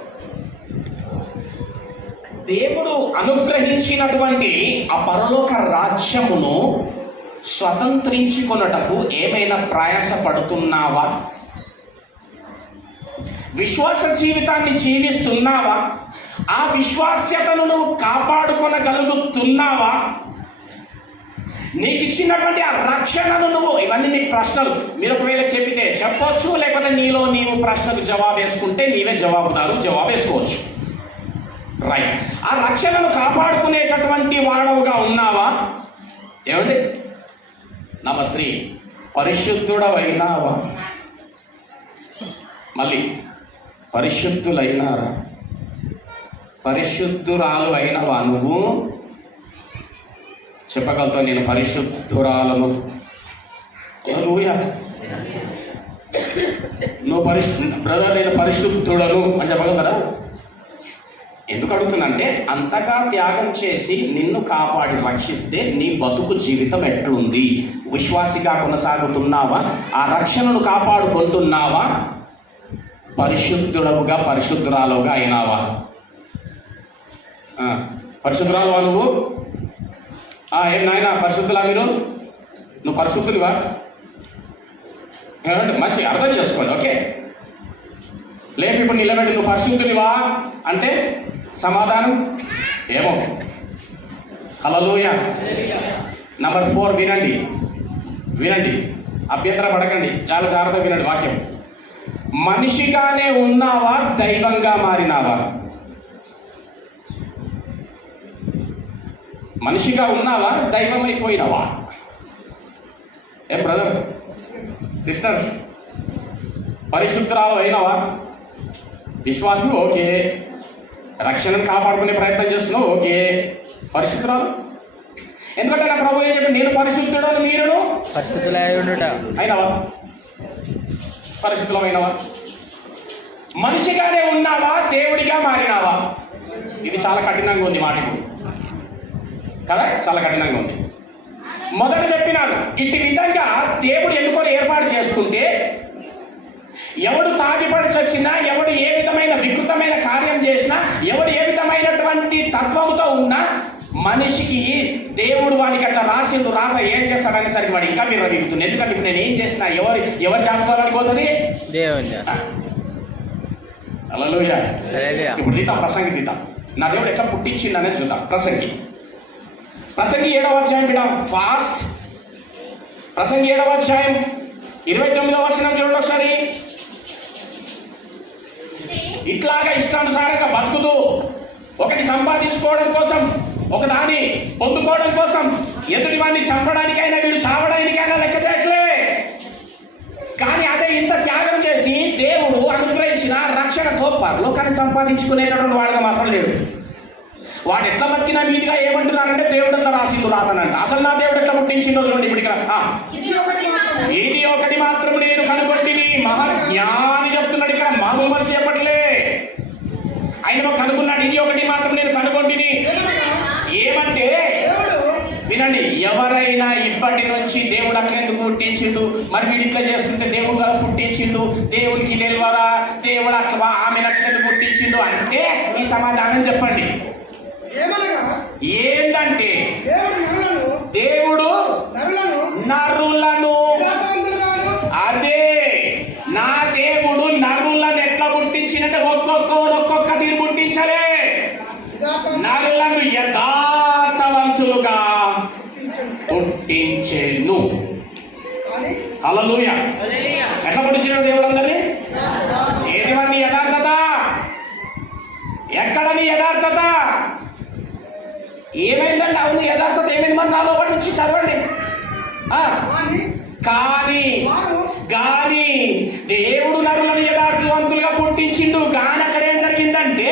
దేవుడు అనుగ్రహించినటువంటి ఆ పరలోక రాజ్యమును స్వతంత్రించుకొనుటకు ఏమైనా ప్రయాసపడుతున్నావా? విశ్వాస జీవితాన్ని జీవిస్తున్నావా? ఆ విశ్వాస్యతను నువ్వు కాపాడుకొనగలుగుతున్నావా? నీకు ఇచ్చినటువంటి ఆ రక్షణను నువ్వు, ఇవన్నీ నీకు ప్రశ్నలు. మీరు ఒకవేళ చెప్పితే చెప్పొచ్చు, లేకపోతే నీలో నీవు ప్రశ్నకు జవాబు వేసుకుంటే నీవే జవాబుదారు, జవాబు వేసుకోవచ్చు. రైట్. ఆ రక్షణను కాపాడుకునేటటువంటి వాడవుగా ఉన్నావా? ఏమండి? నంబర్ 3, పరిశుద్ధుడవైనావా? మళ్ళీ పరిశుద్ధులైనారా? పరిశుద్ధురాలు అయినవా? నువ్వు చెప్పగలుగుతావు, నేను పరిశుద్ధురాలను. హల్లెలూయా. నువ్వు బ్రదర్ నేను పరిశుద్ధుడను అని చెప్పగలుగుతారా? ఎందుకు అడుగుతున్నంటే, అంతగా త్యాగం చేసి నిన్ను కాపాడి రక్షిస్తే నీ బతుకు జీవితం ఎట్లుంది? విశ్వాసిగా కొనసాగుతున్నావా? ఆ రక్షణను కాపాడుకుంటున్నావా? పరిశుద్ధుడవుగా పరిశుద్ధురాలుగా అయినావా? పరిశుద్ధురాలువా నువ్వు? ఏం నాయన పరిశుద్ధులా మీరు? నువ్వు పరిశుద్ధునివా? మంచి అర్థం చేసుకోండి. ఓకే, లేపు ఇప్పుడు నిలబెట్టి నువ్వు పరిశుద్ధునివా అంటే సమాధానం ఏమో. హల్లెలూయా. నంబర్ 4, వినండి, అభ్యంతర పడకండి, చాలా జాగ్రత్తగా వినండి వాక్యం. మనిషిగానే ఉన్నావా? దైవంగా మారినావా? మనిషిగా ఉన్నావా? దైవం అయిపోయినావా? ఏ బ్రదర్ సిస్టర్స్, పరిశుద్ధురాలు అయినావా? విశ్వాసం ఓకే, రక్షణను కాపాడుకునే ప్రయత్నం చేస్తున్నావు ఓకే, పరిశుద్ధురాలు? ఎందుకంటే నా ప్రభు ఏం చెప్పి, నేను పరిశుద్ధుడు మీరును అయినవా? పరిశుద్ధులమైనవా? మనిషిగానే ఉన్నావా? దేవుడిగా మారినావా? ఇది చాలా కఠినంగా ఉంది మాట ఇప్పుడు కదా, చాలా కఠినంగా ఉంది. మొదట చెప్పినాను, ఇట్టి విధంగా దేవుడు ఎన్నుకొని ఏర్పాటు చేసుకుంటే ఎవడు తాగిపడి చచ్చినా, ఎవడు ఏ విధమైన వికృతమైన కార్యం చేసినా, ఎవడు ఏ విధమైనటువంటి తత్వముతో ఉన్నా, మనిషికి దేవుడు వాడికి అట్లా రాసిండు, రాత ఏం చేస్తాడనేసరికి వాడు ఇంకా మీరు అడుగుతుంది. ఎందుకంటే ఇప్పుడు నేను ఏం చేసినా ఎవరు జాబితాలోకి పోతుంది? దేవుని. హల్లెలూయా. ఇప్పుడు తీద్దాం, ప్రసంగి తీద్దాం. నా దేవుడు ఎట్లా పుట్టించింది అనేది చూద్దాం. ప్రసంగి 7వ అధ్యాయం బిడ్డ, ఫాస్ట్. ప్రసంగి 7వ అధ్యాయం 29వ వచనం చూడండి ఒకసారి. ఇట్లాగా ఇష్టానుసారంగా బతుకుతూ ఒకటి సంపాదించుకోవడం కోసం, ఒకదాన్ని పొందుకోవడం కోసం, ఎదుటి వాడిని చంపడానికైనా వీడు చావడానికైనా లెక్క చేయట్లే. కానీ అదే ఇంత త్యాగం చేసి దేవుడు అనుగ్రహించిన రక్షణతో పరలోకాన్ని సంపాదించుకునేటటువంటి వాడుగా మాత్రం లేడు. వాడు ఎట్లా బతికినా మీదిగా ఏమంటున్నారంటే దేవుడు ఎట్లా రాసిండు రాతనంట. అసలు నా దేవుడు ఎట్లా పుట్టించిండో చూడండి ఇప్పుడు ఇక్కడ. ఇది ఒకటి మాత్రం నేను కనుగొంటిని. మహాజ్ఞాని చెప్తున్నాడు ఇక్కడ, మామూలు మనిషి చెప్పట్లే. ఆయన కనుగొన్నాడు, ఇది ఒకటి మాత్రం నేను కనుగొంటిని, వినండి, ఎవరైనా ఇప్పటి నుంచి దేవుడు అట్లెందుకు పుట్టించిండు, మరి వీడు ఇట్లా చేస్తుంటే దేవుడు కదా పుట్టించిండు, దేవునికి తెలియదా, దేవుడు అట్లా ఆమెను అట్లెందుకు పుట్టించిండు అంటే ఈ సమాధానం చెప్పండి. ఏందంటే దేవుడు నరులను, అదే నా దేవుడు నరులను ఎట్లా పుట్టించినంటే ఒక్కొక్క తీరు పుట్టించలే, నరులను యథార్థవంతులుగా పుట్టించెను. హల్లెలూయా. ఎట్లా పుట్టించాడు దేవుడు అందరినీ? ఏది వాడి యథార్థత? ఎక్కడ నీ యథార్థత? ఏమైందంటే అవును యథార్థత ఏమైంది మరి నాలో ఒకటి నుంచి చదవండి. కానీ దేవుడు నరులను యథార్థవంతులుగా పుట్టించిండు. కానీ అక్కడ ఏం జరిగిందంటే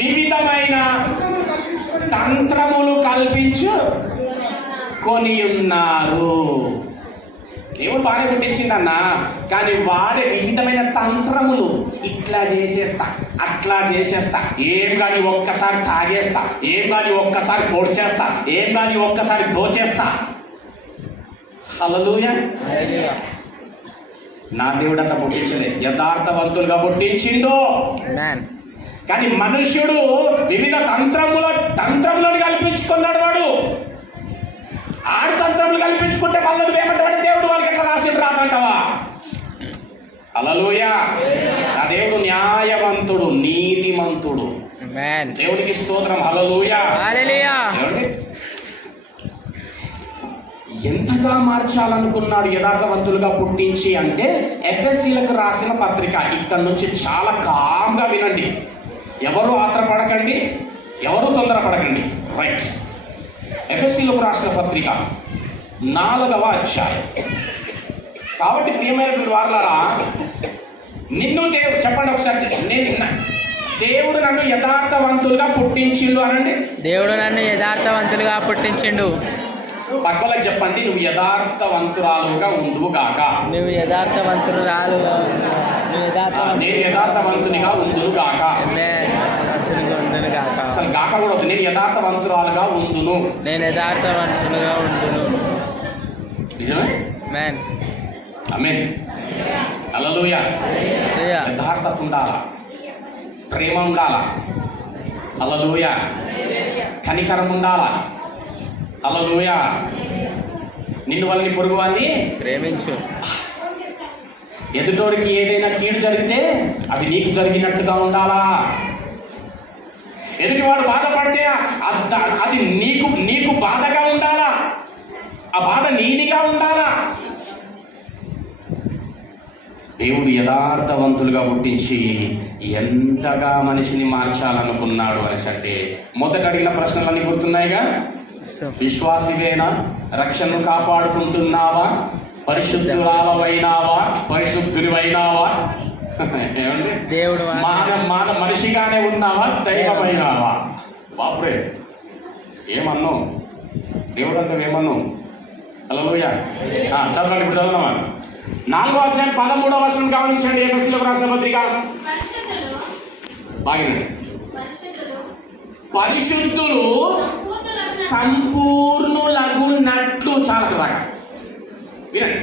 వివిధమైన తంత్రములు కల్పించు కొని ఉన్నారు. దేవుడు బాగానే పుట్టించిందన్న, కానీ వాడే వివిధమైన తంత్రములు, ఇట్లా చేసేస్తా అట్లా చేసేస్తా, ఏం కానీ ఒక్కసారి తాగేస్తా, ఏం కానీ ఒక్కసారి పొడిచేస్తా, ఏం కానీ ఒక్కసారి దోచేస్తా. హల్లెలూయా. నా దేవుడు అట్లా పుట్టించలే, యథార్థవంతులుగా పుట్టించిండు. కానీ మనుష్యుడు వివిధ తంత్రములను కల్పించుకున్నాడు. వాడు ఆడు తంత్రములు కల్పించుకుంటే మళ్ళీ ఏమంటాడు దేవుడు వాళ్ళకి ఎట్లా రాసిండు రాదంటావా? హల్లెలూయా. నా దేవుడు న్యాయవంతుడు, నీతిమంతుడు. దేవునికి స్తోత్రం. హల్లెలూయా. ఎంతగా మార్చాలనుకున్నాడు యథార్థవంతులుగా పుట్టించి అంటే ఎఫెసీలకు రాసిన పత్రిక. ఇక్కడ నుంచి చాలా కామ్గా వినండి, ఎవరు ఆత్రపడకండి, ఎవరు తొందరపడకండి. రైట్. ఎఫెసీలకు రాసిన పత్రిక 4వ అధ్యాయం. కాబట్టి ప్రియమైనటువంటి వారలారా, నిన్ను దేవుడు చెప్పండి ఒకసారి, దేవుడు నన్ను యథార్థవంతులుగా పుట్టించిండు అనండి. దేవుడు నన్ను యథార్థవంతులుగా పుట్టించిండు. పక్కలకు చెప్పండి, నువ్వు యథార్థవంతురాలుగా ఉండువు గాక. నువ్వు యథార్థవంతురాలుగా, నేను యథార్థవంతునిగా ఉందును గాక. అసలు గాక కూడా వద్దు, నేను యథార్థవంతురాలుగా ఉందును, నేను యథార్థవంతులుగా ఉండును. నిజమే. ఆమేన్. హల్లెలూయా. యథార్థత ఉండాలా, ప్రేమ ఉండాలా, హల్లెలూయా, కనికరం ఉండాలా, హల్లెలూయా. నిన్ను వాళ్ళని పొరుగువాన్ని ప్రేమించు. ఎదుటోరికి ఏదైనా కీడు జరిగితే అది నీకు జరిగినట్టుగా ఉండాలా. ఎదుటివాడు బాధపడితే అది నీకు బాధగా ఉండాలా, ఆ బాధ నీదిగా ఉండాలా. దేవుడు యథార్థవంతులుగా పుట్టించి ఎంతగా మనిషిని మార్చాలనుకున్నాడు అనేసి అంటే మొదట అడిగిన ప్రశ్నలన్నీ గుర్తున్నాయిగా. విశ్వాసివేనా? రక్షణను కాపాడుకుంటున్నావా? పరిశుద్ధురాలవైనావా? పరిశుద్ధునివైనావా? ఏమండి? దేవుడు మనిషిగానే ఉన్నావా? దైవమైనావా? బాపురే, ఏమన్నావు? దేవుడు అంటే ఏమన్నావు? హల్లెలూయా. చదవండి, ఇప్పుడు చదువుదామా. 4వ అధ్యాయం 13వ వచనం గమనించండి. ఎఫెసీయులకు రాసిన పత్రిక. బాగినండి. పరిశుద్ధులు సంపూర్ణులగునట్లు, చాలా కదా వినండి.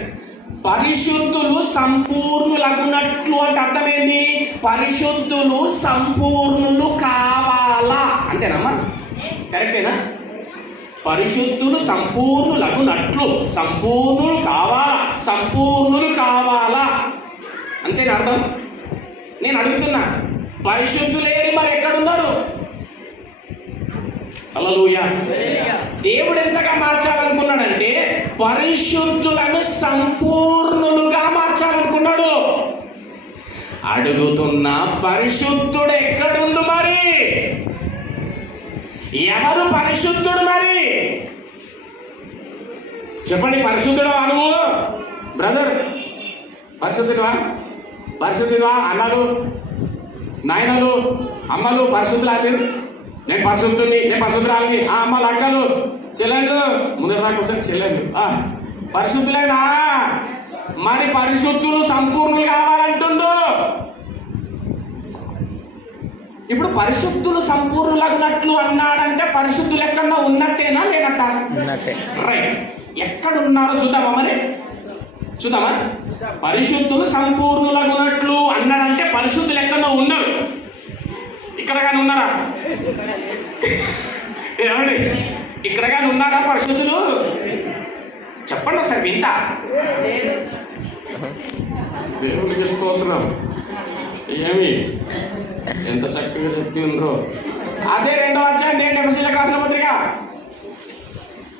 పరిశుద్ధులు సంపూర్ణులగునట్లు అంటే అర్థమైంది, పరిశుద్ధులు సంపూర్ణులు కావాలా. అంతేనమ్మా? కరెక్టేనా? పరిశుద్ధులు సంపూర్ణులగునట్లు, సంపూర్ణులు కావాలా అంతేనా అర్థం? నేను అడుగుతున్నా, పరిశుద్ధులేని మరి ఎక్కడున్నారు? హల్లెలూయా. దేవుడు ఎంతగా మార్చాలనుకున్నాడంటే పరిశుద్ధులను సంపూర్ణులుగా మార్చాలనుకున్నాడు. అడుగుతున్నా, పరిశుద్ధుడు ఎక్కడుండు మరి? ఎవరు పరిశుద్ధుడు మరి? చెప్పండి. పరిశుద్ధుడు నువ్వు బ్రదర్? పరిశుద్ధుడువా అన్నలు, నాయనలు, అమ్మలు పరిశుద్ధులా మీరు? నేను పరిశుద్ధుని, నేను పరిశుద్ధురాలిని. అమ్మలు, అక్కలు, చెల్లెళ్ళు, ముందర దాకా వస్తే చెల్లెళ్ళు పరిశుద్ధులేనా? మరి పరిశుద్ధులు సంపూర్ణులు కావాలంటుండు. ఇప్పుడు పరిశుద్ధులు సంపూర్ణులగునట్లు అన్నాడంటే పరిశుద్ధులు ఎక్కడన్నా ఉన్నట్టేనా లేనట్ట? ఉన్నట్టే. రైట్. ఎక్కడున్నారో చూద్దామా మరి? చూద్దామా? పరిశుద్ధులు సంపూర్ణులగునట్లు అన్నాడంటే పరిశుద్ధులు ఎక్కడో ఉన్నారు. ఇక్కడ కానీ ఉన్నారా? ఏమండి, ఇక్కడ కానీ ఉన్నారా పరిశుద్ధులు? చెప్పండి ఒకసారి వింటా. దేవుడికి స్తోత్రం. ఏమి ఎంత చక్కగా చెప్పిండ్రో. అదే 2వ అధ్యాయం దేవుని ఎఫెసీయులకు రాసిన పత్రిక.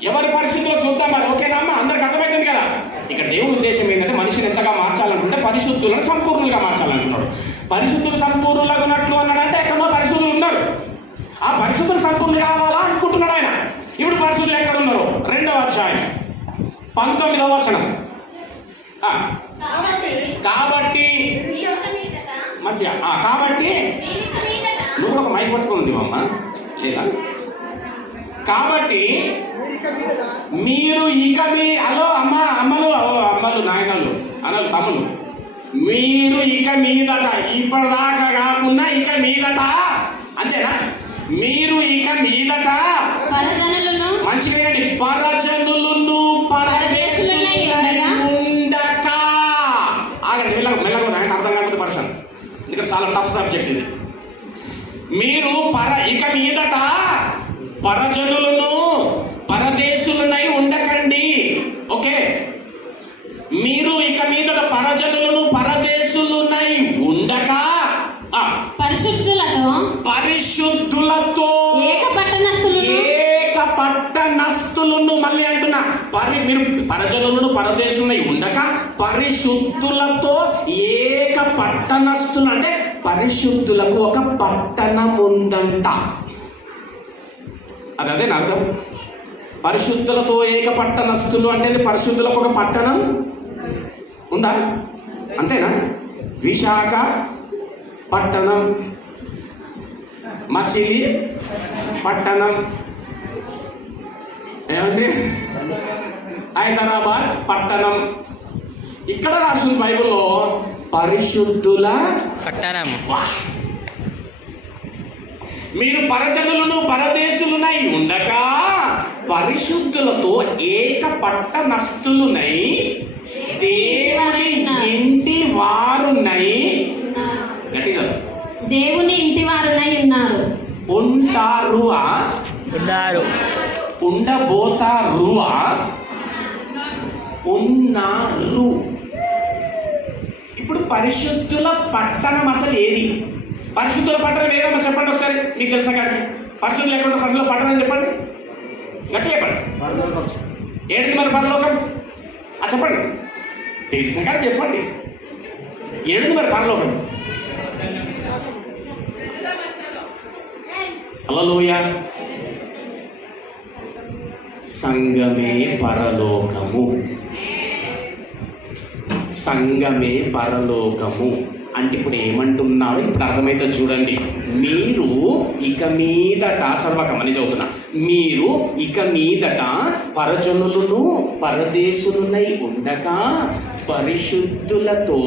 ఎవరి పరిశుద్ధులు చూద్దాం మరి. ఓకేనా అమ్మ? అందరికి అర్థమవుతుంది కదా. ఇక్కడ దేవుని ఉద్దేశం ఏంటంటే మనిషిని ఎంతగా మార్చాలనుకుంటే పరిశుద్ధులను సంపూర్ణులుగా మార్చాలనుకున్నాడు. పరిశుద్ధులు సంపూర్ణులగునట్లు అన్నాడంటే ఎక్కడో పరిశుద్ధులు ఉన్నారు. ఆ పరిశుద్ధులు సంపూర్ణులు కావాలా అనుకుంటున్నాడు ఆయన. ఇప్పుడు పరిశుద్ధులు ఎక్కడ ఉన్నారు? 2వ అధ్యాయం 19వ వచనం. కాబట్టి మంచిగా కాబట్టి నువ్వు కూడా ఒక మైక్ పట్టుకుంది అమ్మ లేదా? కాబట్టి మీరు ఇక మీ అలో అమ్మలు నాయనలు అనలు తమ్ములు, మీరు ఇక మీదట, ఇప్పటిదాకా కాకుండా ఇక మీదట, అంతేనా? మీరు ఇక మీదట మంచిగా వినండి, పరజనులను పరదేశులై ఉండక. ఆగండి, మెల్లగా ఆయన అర్థం కాకపోతే పర్సన్, ఇక్కడ చాలా టఫ్ సబ్జెక్ట్ ఇది. మీరు ఇక మీదట పరజనులను పరదేశులనై ఉండకండి. ఓకే, మీరు ఇక మీదట పరజనులను పరదేశులనై ఉండక పరిశుద్ధులతో ఏక పట్టణస్థులను మళ్ళీ అంటున్నా, మీరు పరజనులను పరదేశులనై ఉండక పరిశుద్ధులతో ఏక పట్టణస్థులు, అంటే పరిశుద్ధులకు ఒక పట్టణం ఉందంట. అదే అర్థం. పరిశుద్ధులతో ఏక పట్టణస్థులు అంటే పరిశుద్ధులకు ఒక పట్టణం ఉందా? అంతేనా? విశాఖ పట్టణం, మచిలీ పట్టణం, ఏమండి హైదరాబాద్ పట్టణం. ఇక్కడ రాసింది బైబిల్లో పరిశుద్ధుల పట్టణం. మీరు పరజనులను పరదేశులునై ఉండక పరిశుద్ధులతో ఏక పట్టణస్థులునై దేవుని ఇంటి వారునై, గట్టిగా దేవుని ఇంటి వారునై ఉన్నారు. ఉండబోతారువా ఉన్నారు. ఇప్పుడు పరిశుద్ధుల పట్టణం అసలు ఏది? పరిశుద్ధుల పట్టణం ఏదమ్మా చెప్పండి ఒకసారి, మీకు తెలుసా కాడికి. పరిశుద్ధులు ఎక్కడ పరిశుద్ధుల పట్టణం చెప్పండి, గట్టి చెప్పండి. ఏడిది మరి పరలోకం? చెప్పండి, తెలిసిన కాడ చెప్పండి. ఏడిది మరి పరలోకం? హల్లెలూయా. సంఘమే పరలోకము, సంఘమే పరలోకము అంటే ఇప్పుడు ఏమంటున్నాడు? ఇప్పుడు అర్థమైతే చూడండి. మీరు ఇక మీదట, చదవకమని చదువుతున్నా, మీరు ఇక మీదట పరజనులను పరదేశులునై ఉండక పరిశుద్ధులతో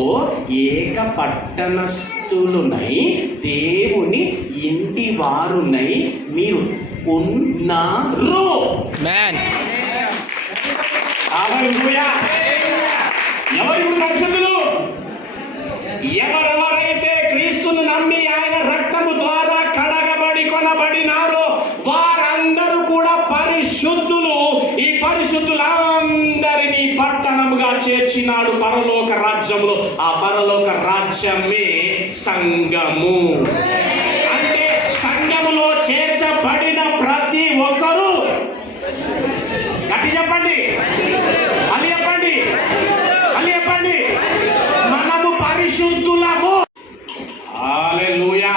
ఏక పట్టణస్థులునై దేవుని ఇంటి వారునై మీరు ఉన్నారు. ఎవరు పరిశుద్ధులు? ఎవరెవరైతే క్రీస్తును నమ్మి ఆయన రక్తము ద్వారా కడగబడి కొనబడినారో వారందరూ కూడా పరిశుద్ధులు. ఈ పరిశుద్ధులందరినీ పట్టణముగా చేర్చినాడు పరలోక రాజ్యములో. ఆ పరలోక రాజ్యమే సంఘము. అంటే సంఘములో చేర్చబడిన ప్రతి ఒక్కరూ, గట్టి చెప్పండి, మళ్ళీ చెప్పండి, మళ్ళీ చెప్పండి, మనము పరిశుద్ధులము. హల్లెలూయా.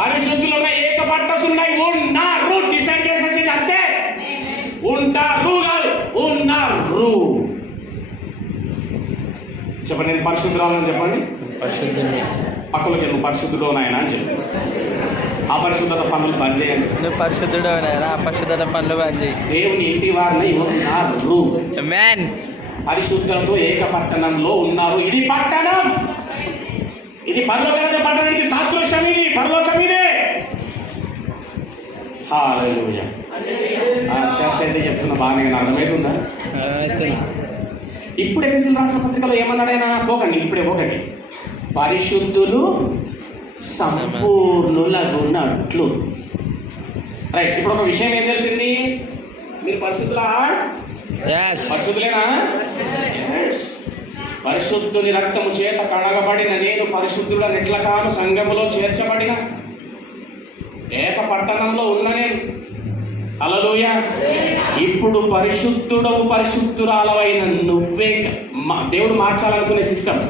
పరిశుద్ధులున్న ఏక పట్టణస్థులై ఉన్నారు. డిసైడ్ చేసేసింది అంతే. ఉంటారు కాదు, ఉన్నారు. చెప్పండి, నేను పరిశుద్ధురాలని చెప్పండి. పక్కలకి నువ్వు పరిశుద్ధుడు నాయన అని చెప్పి, అపరిశుద్ధత పనులు బంద్ చేయని చెప్పి, నువ్వు పరిశుద్ధుడు అపరిశుద్ధత పనులు బంద్ చేయి. దేవుని ఇంటి వారిని ఉన్నారు. పరిశుద్ధులతో ఏక పట్టణంలో ఉన్నారు. ఇది పట్టణం, ఇది పరలోక రాజ్య పట్టణానికి సాదృశ్యం, ఇది పరలోకం ఇదే. హల్లెలూయా. అయితే చెప్తున్నా బాగానే అర్థమవుతుందా? ఇప్పుడు ఎఫెసీయులకు రాసిన పత్రికలో ఏమన్నాడు ఆయన? పోకండి, ఇప్పుడే పోకండి. పరిశుద్ధులు సంపూర్ణులగున్నట్లు. రైట్. ఇప్పుడు ఒక విషయం ఏం తెలిసింది? మీరు పరిశుద్ధులా? పరిశుద్ధులేనా? పరిశుద్ధుని రక్తము చేత కడగబడిన నేను పరిశుద్ధులను ఎట్లా కాను సంఘములో చేర్చబడిన ఏక పట్టణంలో ఉన్న నేను. హల్లెలూయా. ఇప్పుడు పరిశుద్ధుడవు పరిశుద్ధురాలవైన నువ్వే దేవుడు మార్చాలనుకునే సిస్టమ్.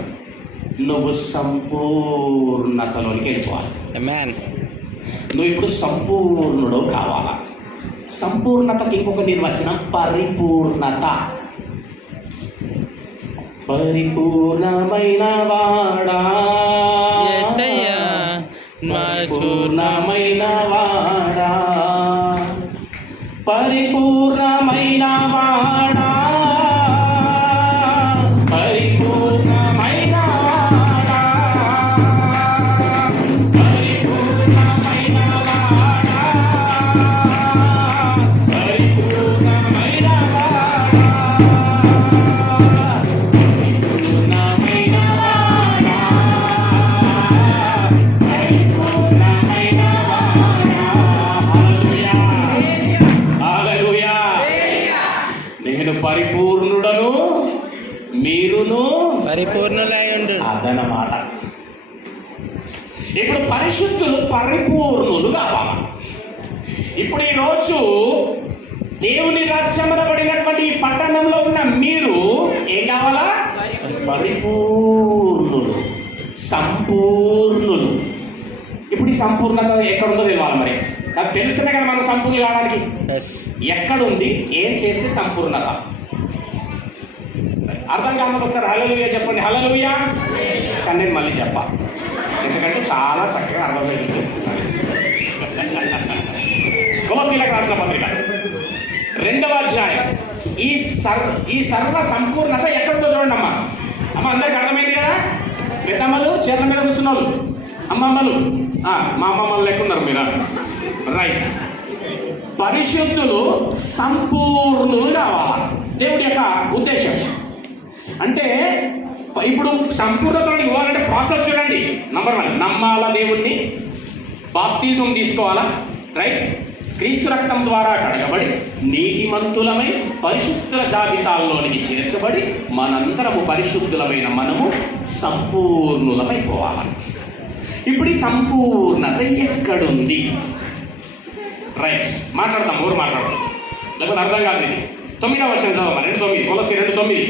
నువ్వు సంపూర్ణతలోనికి వెళ్ళిపోవాలి. నువ్వు ఇప్పుడు సంపూర్ణుడు కావాలా? సంపూర్ణతకి ఇంకొక నిర్వచనం పరిపూర్ణత. పరిపూర్ణమైన వాడా, పరిపూర్ణమైన వాడా, పరిపూర్ణమైన వాడా, పరిపూర్ణమైన వాడా, పరిపూర్ణమైన వాడా, పరిపూర్ణమైన వాడా, పరిపూర్ణమైన వాడా, పరిపూర్ణమైన వాడా. హల్లెలూయా. నేను పరిపూర్ణుడను మీరును పరిపూర్ణులై ఉండు అదనమాట. ఇప్పుడు పరిశుద్ధులు పరిపూర్ణులు కావాలి. ఇప్పుడు ఈరోజు దేవుని రాజ్యమనబడినటువంటి ఈ పట్టణంలో ఉన్న మీరు ఏం కావాలా? పరిపూర్ణులు, సంపూర్ణులు. ఇప్పుడు ఈ సంపూర్ణత ఎక్కడుందో తెలియాలి. మరి నాకు తెలుస్తేనే కదా మనం సంపూర్ణులు కావడానికి. ఎక్కడుంది? ఏం చేస్తే సంపూర్ణత అర్థం కావాలి. ఒకసారి హల్లెలూయా చెప్పండి. హల్లెలూయా. కానీ నేను మళ్ళీ చెప్పా, ఎందుకంటే చాలా చక్కగా అర్థమయ్యేది చెప్తున్నాను. కొలస్సీయులకు రాసిన పత్రిక 2వ అధ్యాయం. ఈ సర్వ సంపూర్ణత ఎక్కడితో చూడండి అమ్మా. అమ్మ అందరికి అర్థమైంది కదా? పెద్దమ్మలు చీరల మీద కూర్చున్నారు, అమ్మమ్మలు మా అమ్మమ్మలు లేకున్నారు మీరు. రైట్. పరిశుద్ధులు సంపూర్ణులు కావాలి దేవుడి యొక్క ఉద్దేశం. అంటే ఇప్పుడు సంపూర్ణతను ఇవ్వాలంటే ప్రాసెస్ చూడండి. నంబర్ 1, నమ్మాలా దేవుణ్ణి, బాప్తిజం తీసుకోవాలా. రైట్. క్రీస్తు రక్తం ద్వారా కడగబడి నీతిమంతులమై పరిశుద్ధుల జాబితాల్లోనికి చేర్చబడి మనందరము పరిశుద్ధులమైన మనము సంపూర్ణులమైపోవాలి. ఇప్పుడు ఈ సంపూర్ణత ఎక్కడుంది? రైట్. మాట్లాడతాం, ఊరు మాట్లాడతాం, లేకపోతే అర్థం కాదు. ఇది 9వ వచనం చదవమ్మా. 2:9 కొలస్సీ 2:9.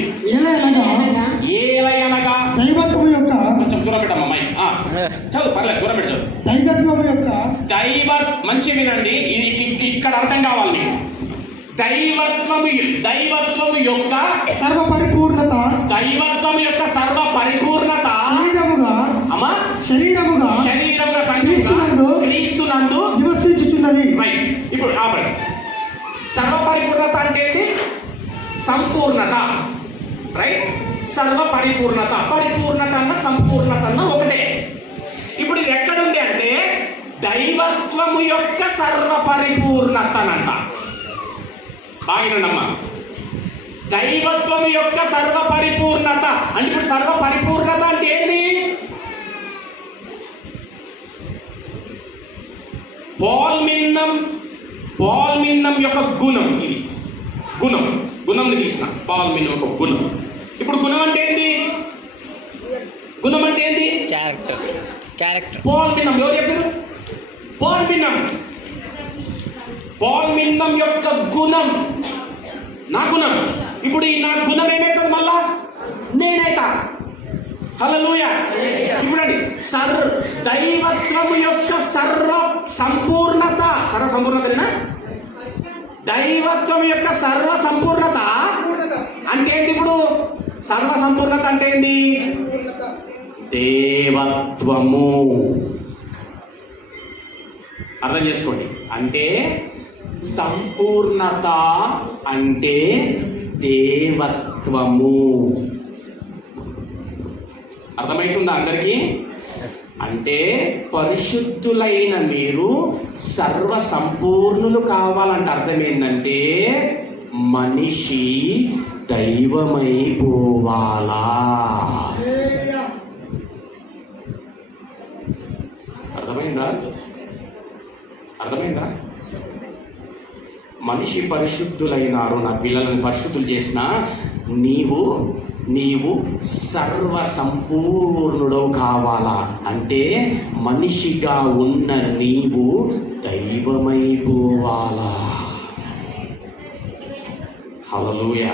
ఏలయనగా దైవత్వం యొక్క, కొంచెం దూరం పెట్టమ్మా మైక్. చదువు, పర్లేదు, దూరం పెట్టి చదువు. దైవత్వం యొక్క, మంచి వినండి, ఇక్కడ అర్థం కావాలి మీకు. దైవత్వము యొక్క సర్వ పరిపూర్ణత, దైవత్వం యొక్క సర్వ పరిపూర్ణత శరీరముగా క్రీస్తునందు నివసించుచున్నది. రైట్. ఇప్పుడు సర్వ పరిపూర్ణత అంటే ఏంటి? సంపూర్ణత. రైట్. సర్వ పరిపూర్ణత, పరిపూర్ణత అన్న సంపూర్ణత అన్న ఒకటే. ఇప్పుడు ఇది ఎక్కడుంది అంటే దైవత్వము యొక్క సర్వ పరిపూర్ణతనంట. బాగినండమ్మా. దైవత్వము యొక్క సర్వ పరిపూర్ణత అంటే ఇప్పుడు సర్వ పరిపూర్ణత అంటే ఏంది? పాల్మిన్నం యొక్క గుణం. ఇది గుణంని తీసిన పాల్మిన్నం ఒక గుణం. ఇప్పుడు గుణం అంటే ఏంది? క్యారెక్టర్. పాల్మిన్నం ఎవరు చెప్పారు? పాల్మిన్నం యొక్క గుణం నా గుణం. ఇప్పుడు ఈ నా గుణం ఏమవుతుంది? మళ్ళా నేనైతా. హల్లెలూయా. ఇప్పుడండి దైవత్వము యొక్క సర్వ సంపూర్ణతనా? దైవత్వం యొక్క సర్వ సంపూర్ణత అంటే ఏంటి? ఇప్పుడు సర్వ సంపూర్ణత అంటే ఏంటి? దేవత్వము. అర్థం చేసుకోండి. అంటే సంపూర్ణత అంటే దేవత్వము. అర్థమవుతుందా అందరికీ? అంటే పరిశుద్ధులైన మీరు సర్వ సంపూర్ణులు కావాలంటే అర్థం ఏంటంటే మనిషి దైవమైపోవాలా. అర్థమైందా? అర్థమైందా? మనిషి పరిశుద్ధులైనారు, నా పిల్లలను పరిశుద్ధులు చేసిన నీవు సర్వ సంపూర్ణుడవు కావాలా అంటే మనిషిగా ఉన్న నీవు దైవమైపోవాలా. హల్లెలూయా.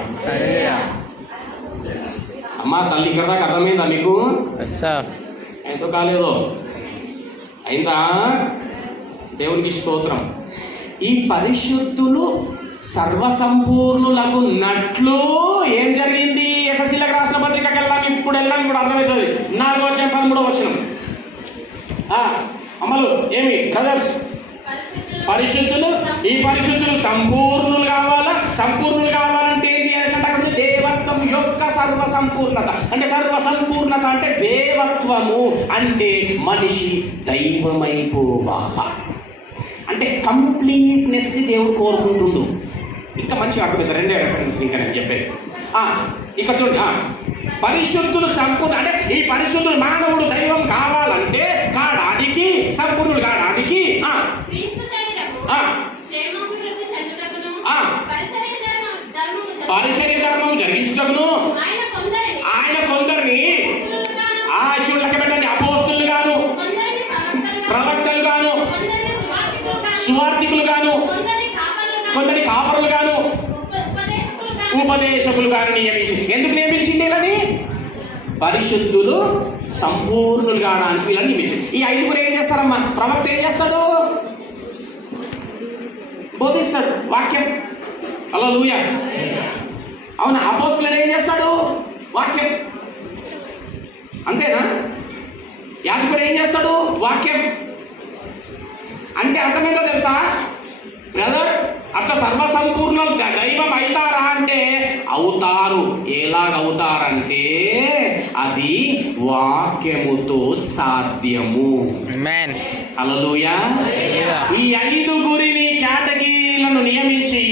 అమ్మా తల్లి ఇక్కడ దాకా అర్థమైందా మీకు? ఎంతో కాలేదో అయిందా? దేవునికి స్తోత్రం. ఈ పరిశుద్ధులు సర్వసంపూర్ణులగున్నట్లు ఏం జరిగింది? ఎఫెసీయులకు రాసిన పత్రికకి వెళ్దాం. ఇప్పుడు అర్థమవుతుంది. 4:13 అమ్మలు ఏమి బ్రదర్స్? పరిశుద్ధులు, ఈ పరిశుద్ధులు సంపూర్ణులు కావాలా. సంపూర్ణులు కావాలంటే ఏంటి అనేసి అంటే దేవత్వం యొక్క సర్వసంపూర్ణత. అంటే సర్వసంపూర్ణత అంటే దేవత్వము, అంటే మనిషి దైవమైపోవాలా. అంటే కంప్లీట్నెస్ని దేవుడు కోరుకుంటుండు. ఇంకా మంచిగా అర్థమైంది. 2 రెఫరెన్సెస్ ఇంకా నేను చెప్పేది. ఇక్కడ చూడండి, పరిశుద్ధులు సంపూర్ణ అంటే ఈ పరిశుద్ధులు మానవుడు దైవం కావాలంటే కాడానికి, సంపూర్ణులు కాడానికి పరిచర్య ధర్మం జరిగించుటకును ఆయన కొందరిని చూడు లెక్క పెట్టండి, అపోస్తులు గాను, ప్రవక్తలు గాను, సువార్తికులు గాను, కొందరి కాపరులు గాను, ఉపదేశకులు గాను నియమించి. ఎందుకు నియమించింది వీళ్ళని? పరిశుద్ధులు సంపూర్ణులు కావడానికి వీళ్ళని నియమించింది. ఈ 5 ఏం చేస్తారమ్మా? ప్రవక్త ఏం చేస్తాడు? బోధిస్తాడు వాక్యం. హల్లెలూయా. అవునా? అపోస్తలుడు ఏం చేస్తాడు? వాక్యం. అంతేనా? యాజకుడు ఏం చేస్తాడు? వాక్యం. అంటే అర్థమేందో తెలుసా బ్రదర్? అట్లా సర్వసంపూర్ణులు దైవం అవుతారా అంటే అవుతారు. ఎలాగవుతారంటే అది వాక్యముతో సాధ్యము. హల్లెలూయా. ఈ 5 కేటగిరీలను నియమించి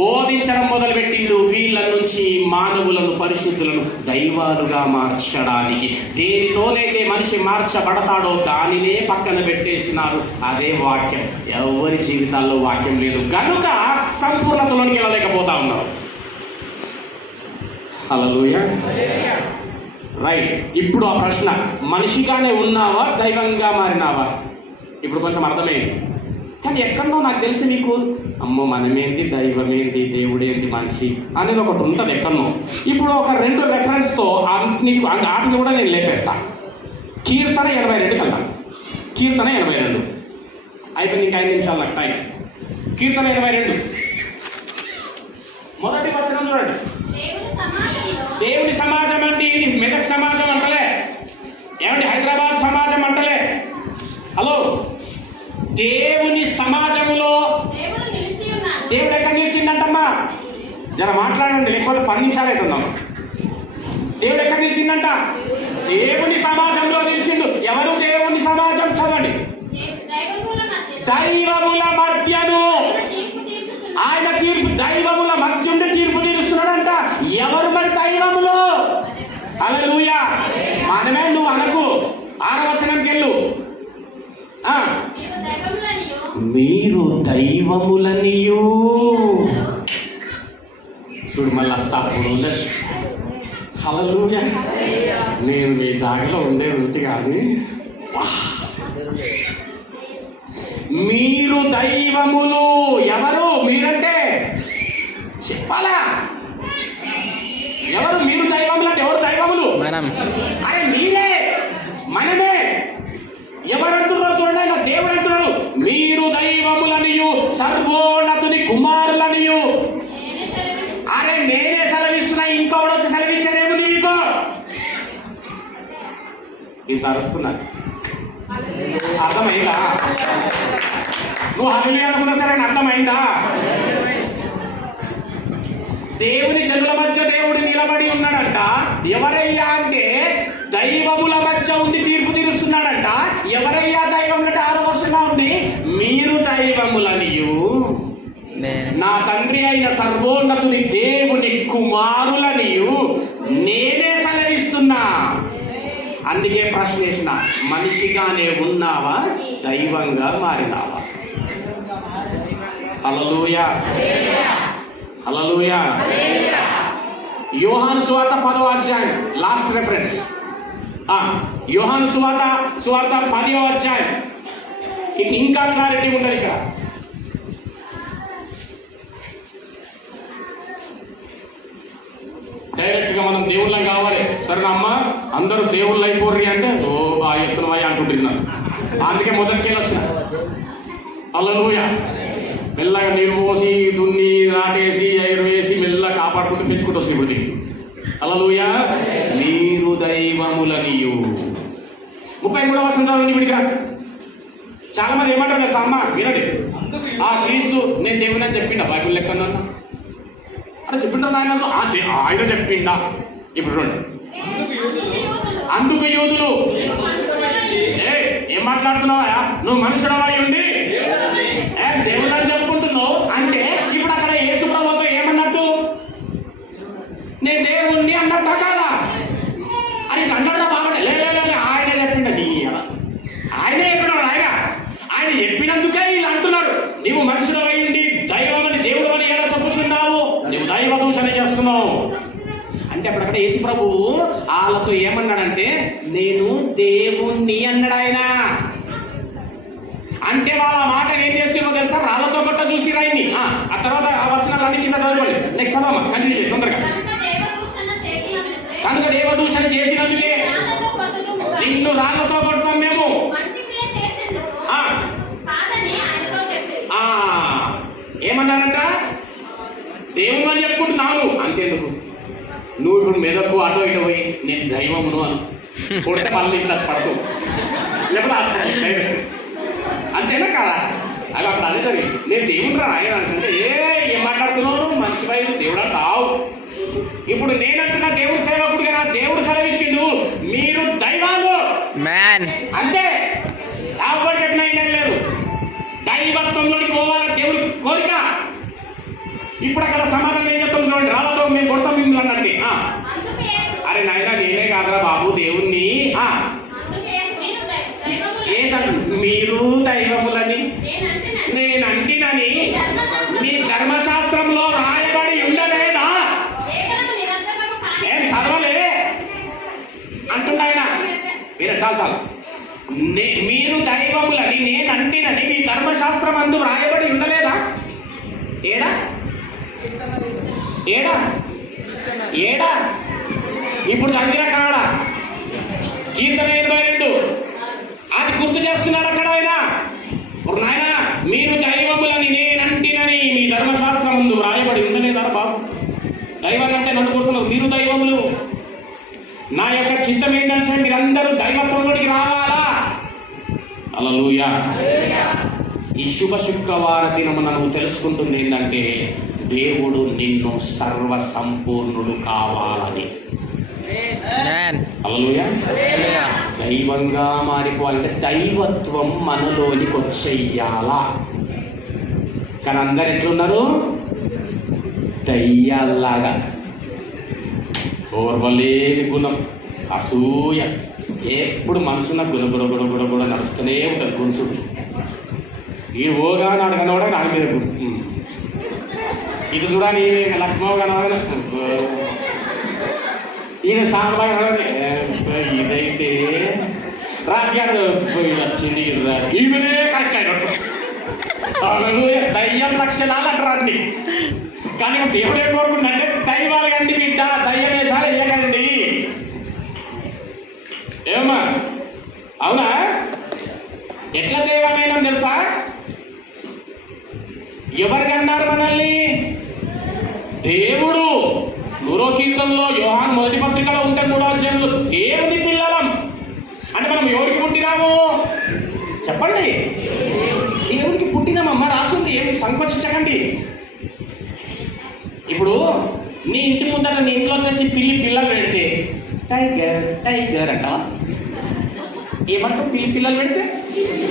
బోధించడం మొదలుపెట్టిండు. వీళ్ళ నుంచి మానవులను, పరిశుద్ధులను దైవాలుగా మార్చడానికి. దేనితోనైతే మనిషి మార్చబడతాడో దానినే పక్కన పెట్టేసినారు. అదే వాక్యం. ఎవరి జీవితాల్లో వాక్యం లేదు కనుక సంపూర్ణతలోనికి వెళ్ళలేకపోతా ఉన్నారు. హల్లెలూయా. రైట్. ఇప్పుడు ఆ ప్రశ్న, మనిషిగానే ఉన్నావా దైవంగా మారినావా? ఇప్పుడు కొంచెం అర్థమైంది. కానీ ఎక్కడో నాకు తెలిసి నీకు అమ్మో మనమేంటి, దైవమేంటి, దేవుడేంటి, మనిషి అనేది ఒకటి ఉంటుంది ఎక్కడో. ఇప్పుడు ఒక 2 రెఫరెన్స్తో వాటిని కూడా నేను లేపేస్తా. కీర్తన 82కి వెళ్తాను. కీర్తన 82 అయిపోయింది. ఇంకా 5 నిమిషాలు నాకు టైం. కీర్తన 82 మొదటి వచనం చూడండి. దేవుని సమాజం అంటే ఇది మెదక్ సమాజం అంటలే, ఏమండి హైదరాబాద్ సమాజం అంటలే. హలో, దేవుని సమాజంలో దేవుడు ఎక్కడ నిలిచిందంటమ్మా? జర మాట్లాడండి, లేకపోతే 10 నిమిషాలు అవుతుందాం. దేవుడు ఎక్కడ నిలిచిందంట? దేవుని సమాజంలో నిలిచిండు. ఎవరు దేవుని సమాజం? చదవండి. దైవముల మధ్యను ఆయన తీర్పు, దైవముల మధ్యుండి తీర్పు తీరుస్తున్నాడంట. ఎవరు మరి దైవములు? హల్లెలూయా. మనమే, నువ్వు అనకు. 6వ వచనంకి వెళ్ళు. మీరు దైవములనియు చూడు, మళ్ళీ అప్పుడు ఉండదు. హల్లెలూయా. నేను మీ జాగలో ఉండేది ఉంది కానీ మీరు దైవములు. ఎవరు మీరంటే చెప్పాలా? ఎవరు మీరు దైవములు అంటే? ఎవరు దైవములు? అరే మీరే, మనమే. ఎవరంటున్నారో చూడండి. ఆయన దేవుడు అంటున్నాడు, మీరు దైవములనియు సర్వోన్నతుని కుమారులనియు. అరే నేనే సెలవిస్తున్నా, ఇంకోటి వచ్చి సెలవిచ్చేదేముంది మీకు? ఇది సరుస్తున్నా. అర్థమైందా? నువ్వు హల్లెలూయా అనుకున్నా సరే అర్థమైందా? దేవుని జనుల మధ్య దేవుడు నిలబడి ఉన్నాడంట. ఎవరయ్యా అంటే దైవముల మధ్య ఉండి తీర్పు తీరుస్తున్నాడంట. ఎవరయ్యా దైవం అంటే 6వ వచనంలో ఉంది, మీరు దైవములనియు నా తండ్రి అయిన సర్వోన్నతుని దేవుని కుమారులనియు నేనే సెలవిస్తున్నా. అందుకే ప్రశ్న వేసిన, మనిషిగానే ఉన్నావా, దైవంగా మారినావా? హల్లెలూయా, హల్లెలూయా. యోహాను సువార్త 10వ అధ్యాయం, లాస్ట్ రెఫరెన్స్. యోహాను సువార్త 10వ అధ్యాయం. ఇంకా క్లారిటీ ఉండదు ఇక్కడ. డైరెక్ట్గా మనం దేవుళ్ళం కావాలి. సరేనమ్మా, అందరూ దేవుళ్ళు అయిపోర్రి అంటే ఓ బాగా ఎత్తునమయ్య అంటుంటున్నారు. అందుకే మొదటికే వచ్చిన హల్లెలూయా. మెల్లగా నీరు పోసి దున్ని నాటేసి ఐరు వేసి మెల్లగా కాపాడుకుంటూ పెంచుకుంటూ వస్తుంది ఇప్పుడు దీన్ని. హల్లెలూయా. మీరు దైవములనియు. 33వ వచనం విడిగా చాలా మంది ఏమంటారు తెలుసా? అమ్మ వినండి, క్రీస్తు నేను దేవుని అని చెప్పిండా బైబిల్ లెక్కన్నా అంటే చెప్పింటారు ఆయన చెప్పిండా. ఇప్పుడు చూడండి, అందుకు యూదులు ఏం మాట్లాడుతున్నావా, నువ్వు మనుషుడవా ఉండి దేవుడు అని చెప్పుకుంటున్నావు అంటే ఇప్పుడు అక్కడ యేసు ప్రభువుతో ఏమన్నట్టు, నేను దేవుణ్ణి అన్నట్టు కాదా అని అన్నట్టు బాగుండే. లేదు ఆయన చెప్పిండీ, ఆయనే చెప్పినాడు. ఆయన చెప్పినందుకే వీళ్ళు అంటున్నారు నీవు మనుషుడవై ఉండి దైవం అని దేవుడు అని ఎలా చెప్పుచున్నావు, నువ్వు దైవ దూషణ చేస్తున్నావు అంటే అప్పుడు అక్కడ యేసు ప్రభువు వాళ్ళతో ఏమన్నాడంటే నేను దేవుణ్ణి అన్నాడు ఆయన. అంటే వాళ్ళ మాట ఏం చేసిరో తెలుసా, రాళ్లతో గొట్ట చూసిరు ఆయన్ని. ఆ తర్వాత ఆ వచనాలు అన్ని కింద చదవండి. నెక్స్ట్ చదవమ్మా, కంటిన్యూ చేయి తొందరగా. కనుక దేవదూషణ చేసినందుకే నిన్ను రాళ్లతో కొడతాం మేము. ఏమన్నారంట, దేవుడు అని చెప్పుకుంటున్నాను. అంతేందుకు నువ్వు ఇప్పుడు మెదకు అటో ఇటో పోయి నేను దైవమును అను కొడితే మళ్ళీ ఇట్లా పడుతూ లేకపోతే హాస్పిటల్ అంతేనా కాదా? అవి అక్కడ అదే జరిగింది. నేను దేవుడు ఆయన అంటే ఏం మాట్లాడుతున్నావు, మనిషి పై దేవుడు అంటావు. ఇప్పుడు నేనంటున్నా దేవుడు సేవకుడిగా నా దేవుడు సెలవిచ్చిండు మీరు దైవాలు అంతే. ఎవరు చెప్పినా ఏం లేదు, దైవత్వంలోనికి పోవాలని దేవుడు కోరిక. ఇప్పుడు అక్కడ సమాధానం ఏం చెప్తాం చూడండి, రాళ్ళతో మేము కొడతాం మిమ్మల్ని అన్నట్టు. అరే నాయన నేనే కాదరా బాబు దేవుణ్ణి మీరు దైవములని నేను అంటినని మీ ధర్మశాస్త్రంలో రాయబడి ఉండలేదా? ఏం చదవలే అంటుండ ఆయన. మీరు చాలు మీరు దైవములని నేను అంటినని మీ ధర్మశాస్త్రం అందు రాయబడి ఉండలేదా? ఏడా ఏడా ఏడా ఇప్పుడు చదివిన కాడ కీర్తన 82 అది గుర్తు చేస్తున్నాడు అక్కడ ఆయన. ఇప్పుడు నాయన మీరు దైవములని నేనంటినని మీ ధర్మశాస్త్రం ముందు రాయబడి ఉండలేదా బాబు? దైవాన్ని అంటే నన్ను గుర్తున్నారు, మీరు దైవములు. నా యొక్క చిత్తం ఏంటంటే మీరందరూ దైవత్వంలోకి రావాలా. హల్లెలూయా. ఈ శుభ శుక్రవార దినమున నువ్వు తెలుసుకుంటుంది ఏంటంటే దేవుడు నిన్ను సర్వ సంపూర్ణుడు కావాలని. హల్లెలూయా. దైవంగా మారిపోవాలంటే దైవత్వం మనలోనికి వచ్చేయాలా. కానీ అందరు ఎట్లున్నారు, దయ్యాల్లాగా. ఓర్వలేని గుణం, అసూయ, ఎప్పుడు మనసున్న గుణ నడుస్తూనే ఉంటుంది. గురుసుడు ఈ ఓగా నాడు కనబడ నాడి మీద గుర్తు ఇది చూడాలి. లక్ష్మణ్ కనబడ ఈయన సాంబలాగా ఇదైతే రాజుగాడు వచ్చింది ఈమెనే కరెక్ట్ అయినట్టు. దయ్యం లక్షణాలు అంటారండి. కానీ దేవుడు ఏం కోరుకుంటుందంటే దైవాలు కండి బిడ్డ, దయ్య వేషాలు వేయకండి. ఏమమ్మా అవునా? ఎట్లా దైవమైనా తెలుసా? ఎవరికన్నారు మనల్ని? దేవుడు. 100వ కీర్తనలో యోహాను మొదటి పత్రికలో ఉంటే 3వ అధ్యాయంలో దేవుని పిల్లలం అంటే మనం ఎవరికి పుట్టినాము చెప్పండి? దేవునికి పుట్టినామమ్మ రాస్తుంది. ఏం సంకోచించకండి. ఇప్పుడు నీ ఇంటి ముందర నీ ఇంట్లో వచ్చేసి పిల్లలు పెడితే టైగర్ టైగర్ అంటావా? ఏమంటావు? పిల్లలు పెడితే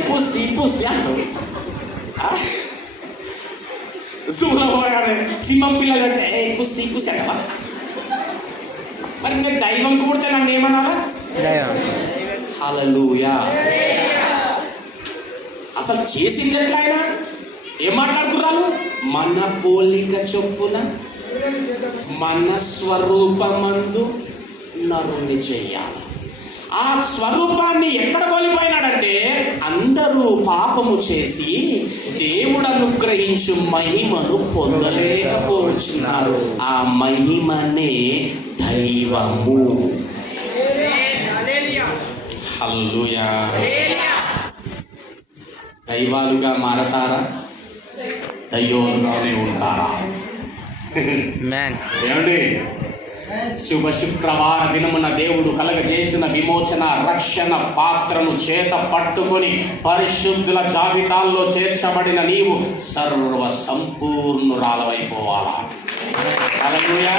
పుసి పుసి అంటావు. జూలో పోగానే సింహం పిల్లలు పెడితే ఏ పుసి పుసి అంటావా? మరి నేను దైవం కూడితే నన్ను ఏమనాలా? హల్లెలూయా. అసలు చేసింది ఎట్లా అయినా? ఏం మాట్లాడుతున్నారు? మన పోలిక చొప్పున మన స్వరూపమందు నరుణ్ణి చెయ్యాలి. ఆ స్వరూపాన్ని ఎక్కడ కోల్పోయినాడంటే, అందరూ పాపము చేసి దేవుడు అనుగ్రహించు మహిమను పొందలేకపోతున్నారు. ఆ మహిమనే దైవము. హల్లెలూయా. దైవాలుగా మారతారా? దయ్యోలుగానే ఉంటారా? మ్యాన్ ఏమండి? శుభ శుక్రవార దినమున దేవుడు కలగజేసిన విమోచన రక్షణ పాత్రను చేత పట్టుకొని పరిశుద్ధుల జాబితాల్లో చేర్చబడిన నీవు సర్వ సంపూర్ణురాలవైపోవాలా. హల్లెలూయా.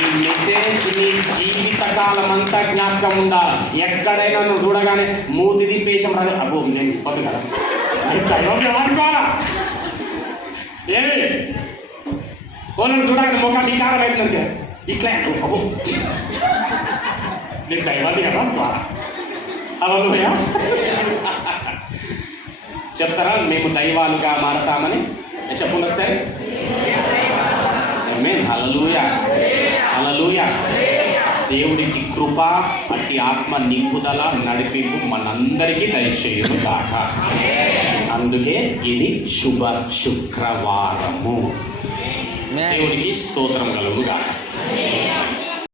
ఈ మెసేజ్ నీ జీవితకాలం అంతా జ్ఞాపకం ఉండాలి. ఎక్కడైనా నువ్వు చూడగానే మూతి దింపేసాం రాదు, అబ్బో నేను తిప్పదు కదా, అనుకోవాలా? ఏమి వాళ్ళని చూడగానే ముఖం వికారం అవుతుంది, ఇట్లా అబ్బో నేను దైవాన్ని కదా అనుకోవాలా. హల్లెలూయా. చెప్తారా మేము దైవాలుగా మారతామని? చెప్పండి ఒకసారి. ఆమేన్. హల్లెలూయా. హల్లెలూయా. దేవుడికి కృప, అట్టి ఆత్మ నింపుదల, నడిపింపు మనందరికీ దయచేయును గాక. అందుకే ఇది శుభ శుక్రవారము. దేవుడికి స్తోత్రం కలుగును గాక.